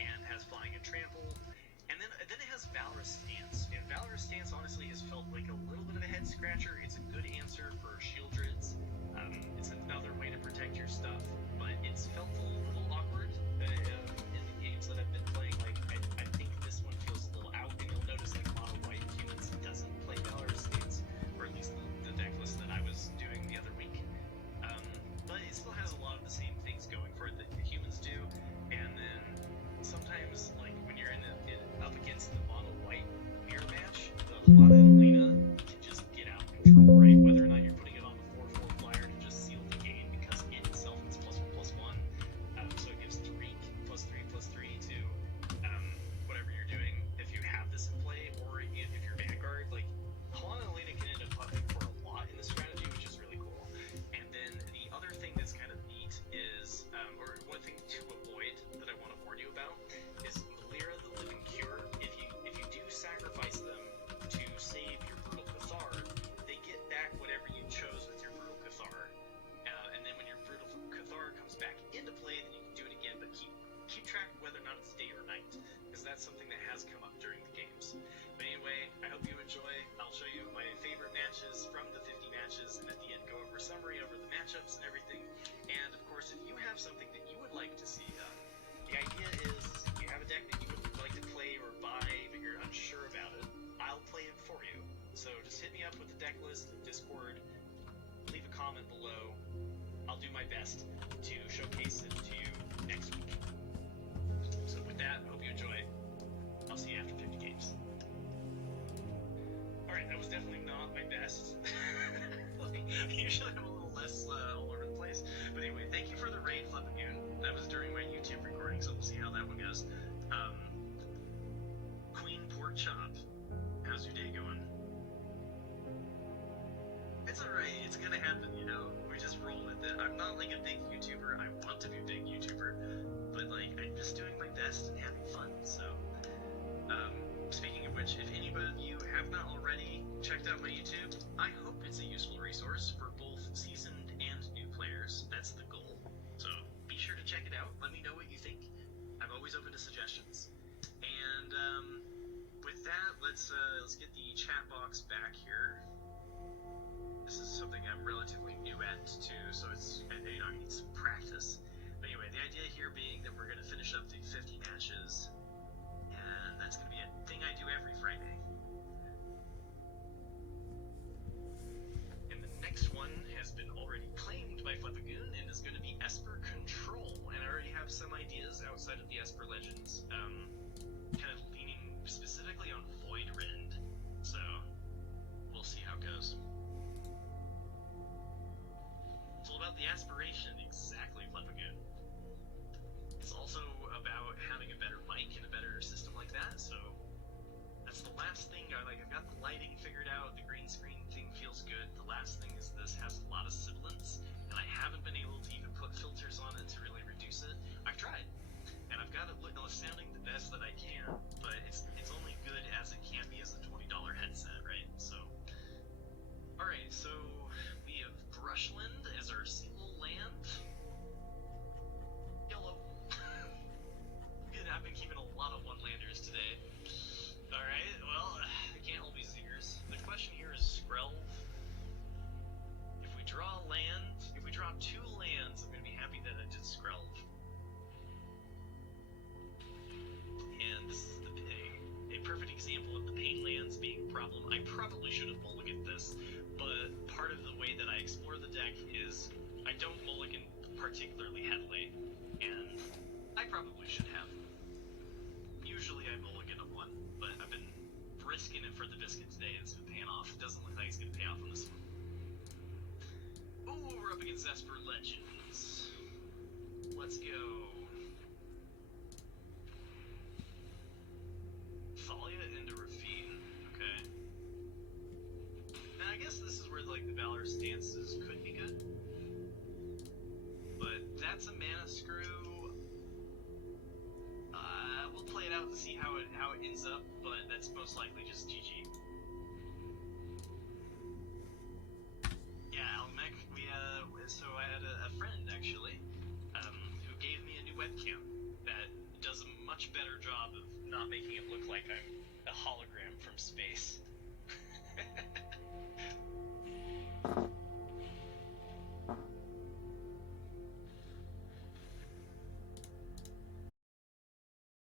and has flying and trample. And then it has Valorous Stance, and Valorous Stance honestly has felt like a little bit of a head scratcher. It's a good answer for Shieldreds. It's another way to protect your stuff, but it's felt a little awkward in the games that I've been playing. Like I think this one feels a little out, and you'll notice like Mono White Humans doesn't play Valorous Stance, or at least the deck list that I was doing the other week. But it still has a lot of the same things going for it that the humans do. And then sometimes, like when you're up against the Mono White mirror match, the Helana and Elena can just get out of control, right? Whether or not you're putting it on the 4/4 flyer to just seal the game, because it itself is +1/+1. So it gives 3 +3/+3 to whatever you're doing. If you have this in play, or if you're Vanguard, like Helana and Elena can end up puffing for a lot in this strategy, which is really cool. And then the other thing that's kind of neat is, or one thing to avoid that I want to warn you about, is Malira the Living Cure. If you do sacrifice them to save your Brutal Cathar, they get back whatever you chose with your Brutal Cathar. And then when your Brutal Cathar comes back into play, then you can do it again, but keep track of whether or not it's day or night, because that's something that has come up during the games. But anyway, I hope you enjoy. I'll show you my favorite matches from the 50 matches, and at the end go over a summary over the matchups and everything. And of course, if you have something that you would like to see done, the idea is you have a deck that you would like to play or buy, but you're unsure about it, I'll play it for you. So just hit me up with the deck list, Discord, leave a comment below. I'll do my best to showcase it to you next week. So with that, I hope you enjoy. I'll see you after 50 games. Alright, that was definitely not my best. Usually I'm a little less all over the place. But anyway, thank you for the raid, Flepagoon. That was during my YouTube recording, so we'll see how that one goes. Queen Pork Chop, how's your day going? It's alright, it's gonna happen, you know? We just roll with it. I'm not like a big YouTuber, I want to be a big YouTuber, but like, I'm just doing my best and having fun, so. Speaking of which, if anybody of you have not already checked out my YouTube, I hope it's a useful resource for both seasoned and new players. That's the goal. So be sure to check it out. Let me know what you think. I'm always open to suggestions. And with that, let's get the chat box back here. This is something I'm relatively new at too, so it's I need some practice. But anyway, the idea here being that we're going to finish up the 50 matches, and that's going to be a thing I do every Friday. And the next one has been already claimed by Flepagoon and is going to be Esper Control, and I already have some ideas outside of the Esper Legends, kind of leaning specifically on Void Rend, so we'll see how it goes. It's all about the aspiration, exactly, Flepagoon. It's also about having a better mic and a better system like that, so that's the last thing. I've got the lighting figured out, the green screen thing feels good. The last thing is this has a lot of sibilance, and I haven't been able to even put filters on it to really reduce it. I've tried, and I've got it sounding the best that I can, but it's only good as it can be as a $20 headset, right? So, alright, so we have Brushland as our single land. Yellow. Good, I've been keeping a lot of one-landers today. Alright, well, I can't all be Zingers. The question here is Skrelv. If we draw a land, if we draw 2 lands, I'm going to be happy that I did Skrelv. And this is a perfect example of the pain lands being a problem. I probably should have mulliganed this, but part of the way that I explore the deck is I don't mulligan particularly heavily, and I probably should have. Usually I mulligan a 1, but I've been risking it for the biscuit today, and it's been paying off. It doesn't look like it's going to pay off on this one. Ooh, we're up against Esper Legends. Let's go. Thalia into Rafine. Okay. And I guess this is where like the Valor stances could be good. But that's a mana screw. We'll play it out to see how it ends up, but that's most likely just GG. Yeah, Almec, so I had a friend actually, who gave me a new webcam that does a much better job of not making it look like I'm a hologram from space.